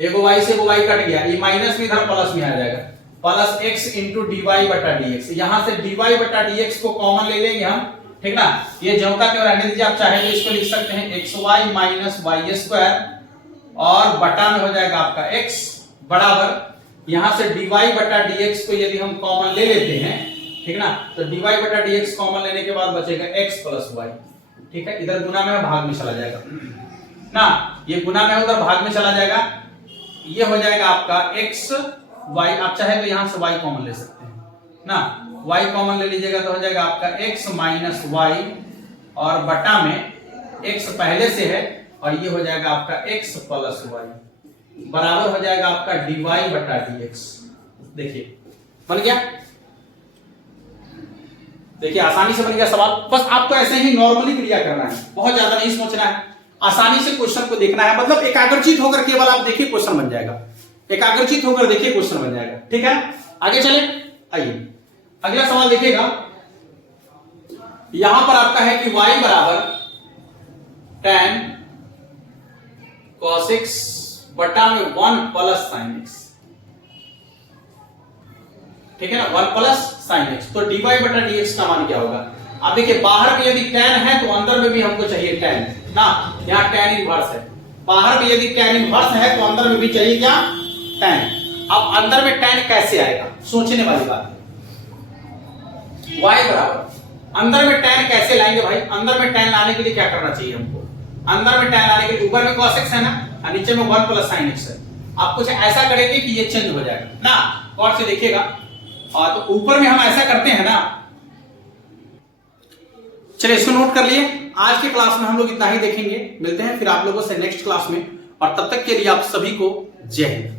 एगो y से एगो y कट गया, ये माइनस भी इधर प्लस में आ जाएगा, plus x into D Y बटा dx। यहां से dy बटा dx को कॉमन ले लेंगे हम, ठीक ना, ये ज्यों का क्यों रहने दीजिए, आप चाहे तो इसको लिख सकते हैं xy माइनस वाई स्क्वायर और बटा में हो जाएगा आपका x बराबर, यहां से dy बटा dx को यदि हम कॉमन ले लेते हैं, ठीक ना, तो dy बटा dx कॉमन लेने के बाद बचेगा x प्लस y, ठीक है, इधर गुना में भाग में चला जाएगा ना, ये गुना में उधर भाग में चला जाएगा, ये हो जाएगा आपका x y, आप चाहे तो यहां से y कॉमन ले सकते हैं ना, y कॉमन ले लीजिएगा तो हो जाएगा आपका x माइनस y और बटा में x पहले से है और ये हो जाएगा आपका x प्लस y बराबर हो जाएगा आपका dy बटा dx। देखिए बन गया, देखिए आसानी से बन गया सवाल। बस आपको ऐसे ही नॉर्मली क्रिया करना है, बहुत ज्यादा नहीं सोचना है, आसानी से क्वेश्चन को देखना है, मतलब एकाग्रचित होकर केवल आप देखिए क्वेश्चन बन जाएगा, एकाग्रचित होकर देखिए क्वेश्चन बन जाएगा, ठीक है। आगे चले, आइए अगला सवाल देखिएगा, यहां पर आपका है कि y बराबर tan cos x बटा में 1 प्लस sin x, ठीक है ना, 1 प्लस sin x, तो dy बटा dx का मान क्या होगा। अब देखिए बाहर में यदि tan है तो अंदर में भी हमको चाहिए tan ना, यहाँ tan इनवर्स है, बाहर में यदि tan इनवर्स है तो अंदर में भी चाहिए क्या, tan। अब अंदर में tan कैसे आएगा, सोचने वाली बात है। y बराबर अंदर में tan कैसे लाएंगे भाई, अंदर में tan लाने के लिए क्या करना चाहिए हमको, अंदर में tan लाने के लिए ऊपर में cos x है ना और नीचे में 1 प्लस sin x है, आप कुछ ऐसा करेंगे कि ये चेंज हो जाएगा ना, और से देखिएगा, और तो ऊपर में हम ऐसा करते हैं ना। चलिए इसको नोट कर लिए, आज के क्लास में हम लोग इतना ही देखेंगे, मिलते हैं फिर आप लोगों से नेक्स्ट क्लास में, और तब तक के लिए आप सभी को जय हिंद।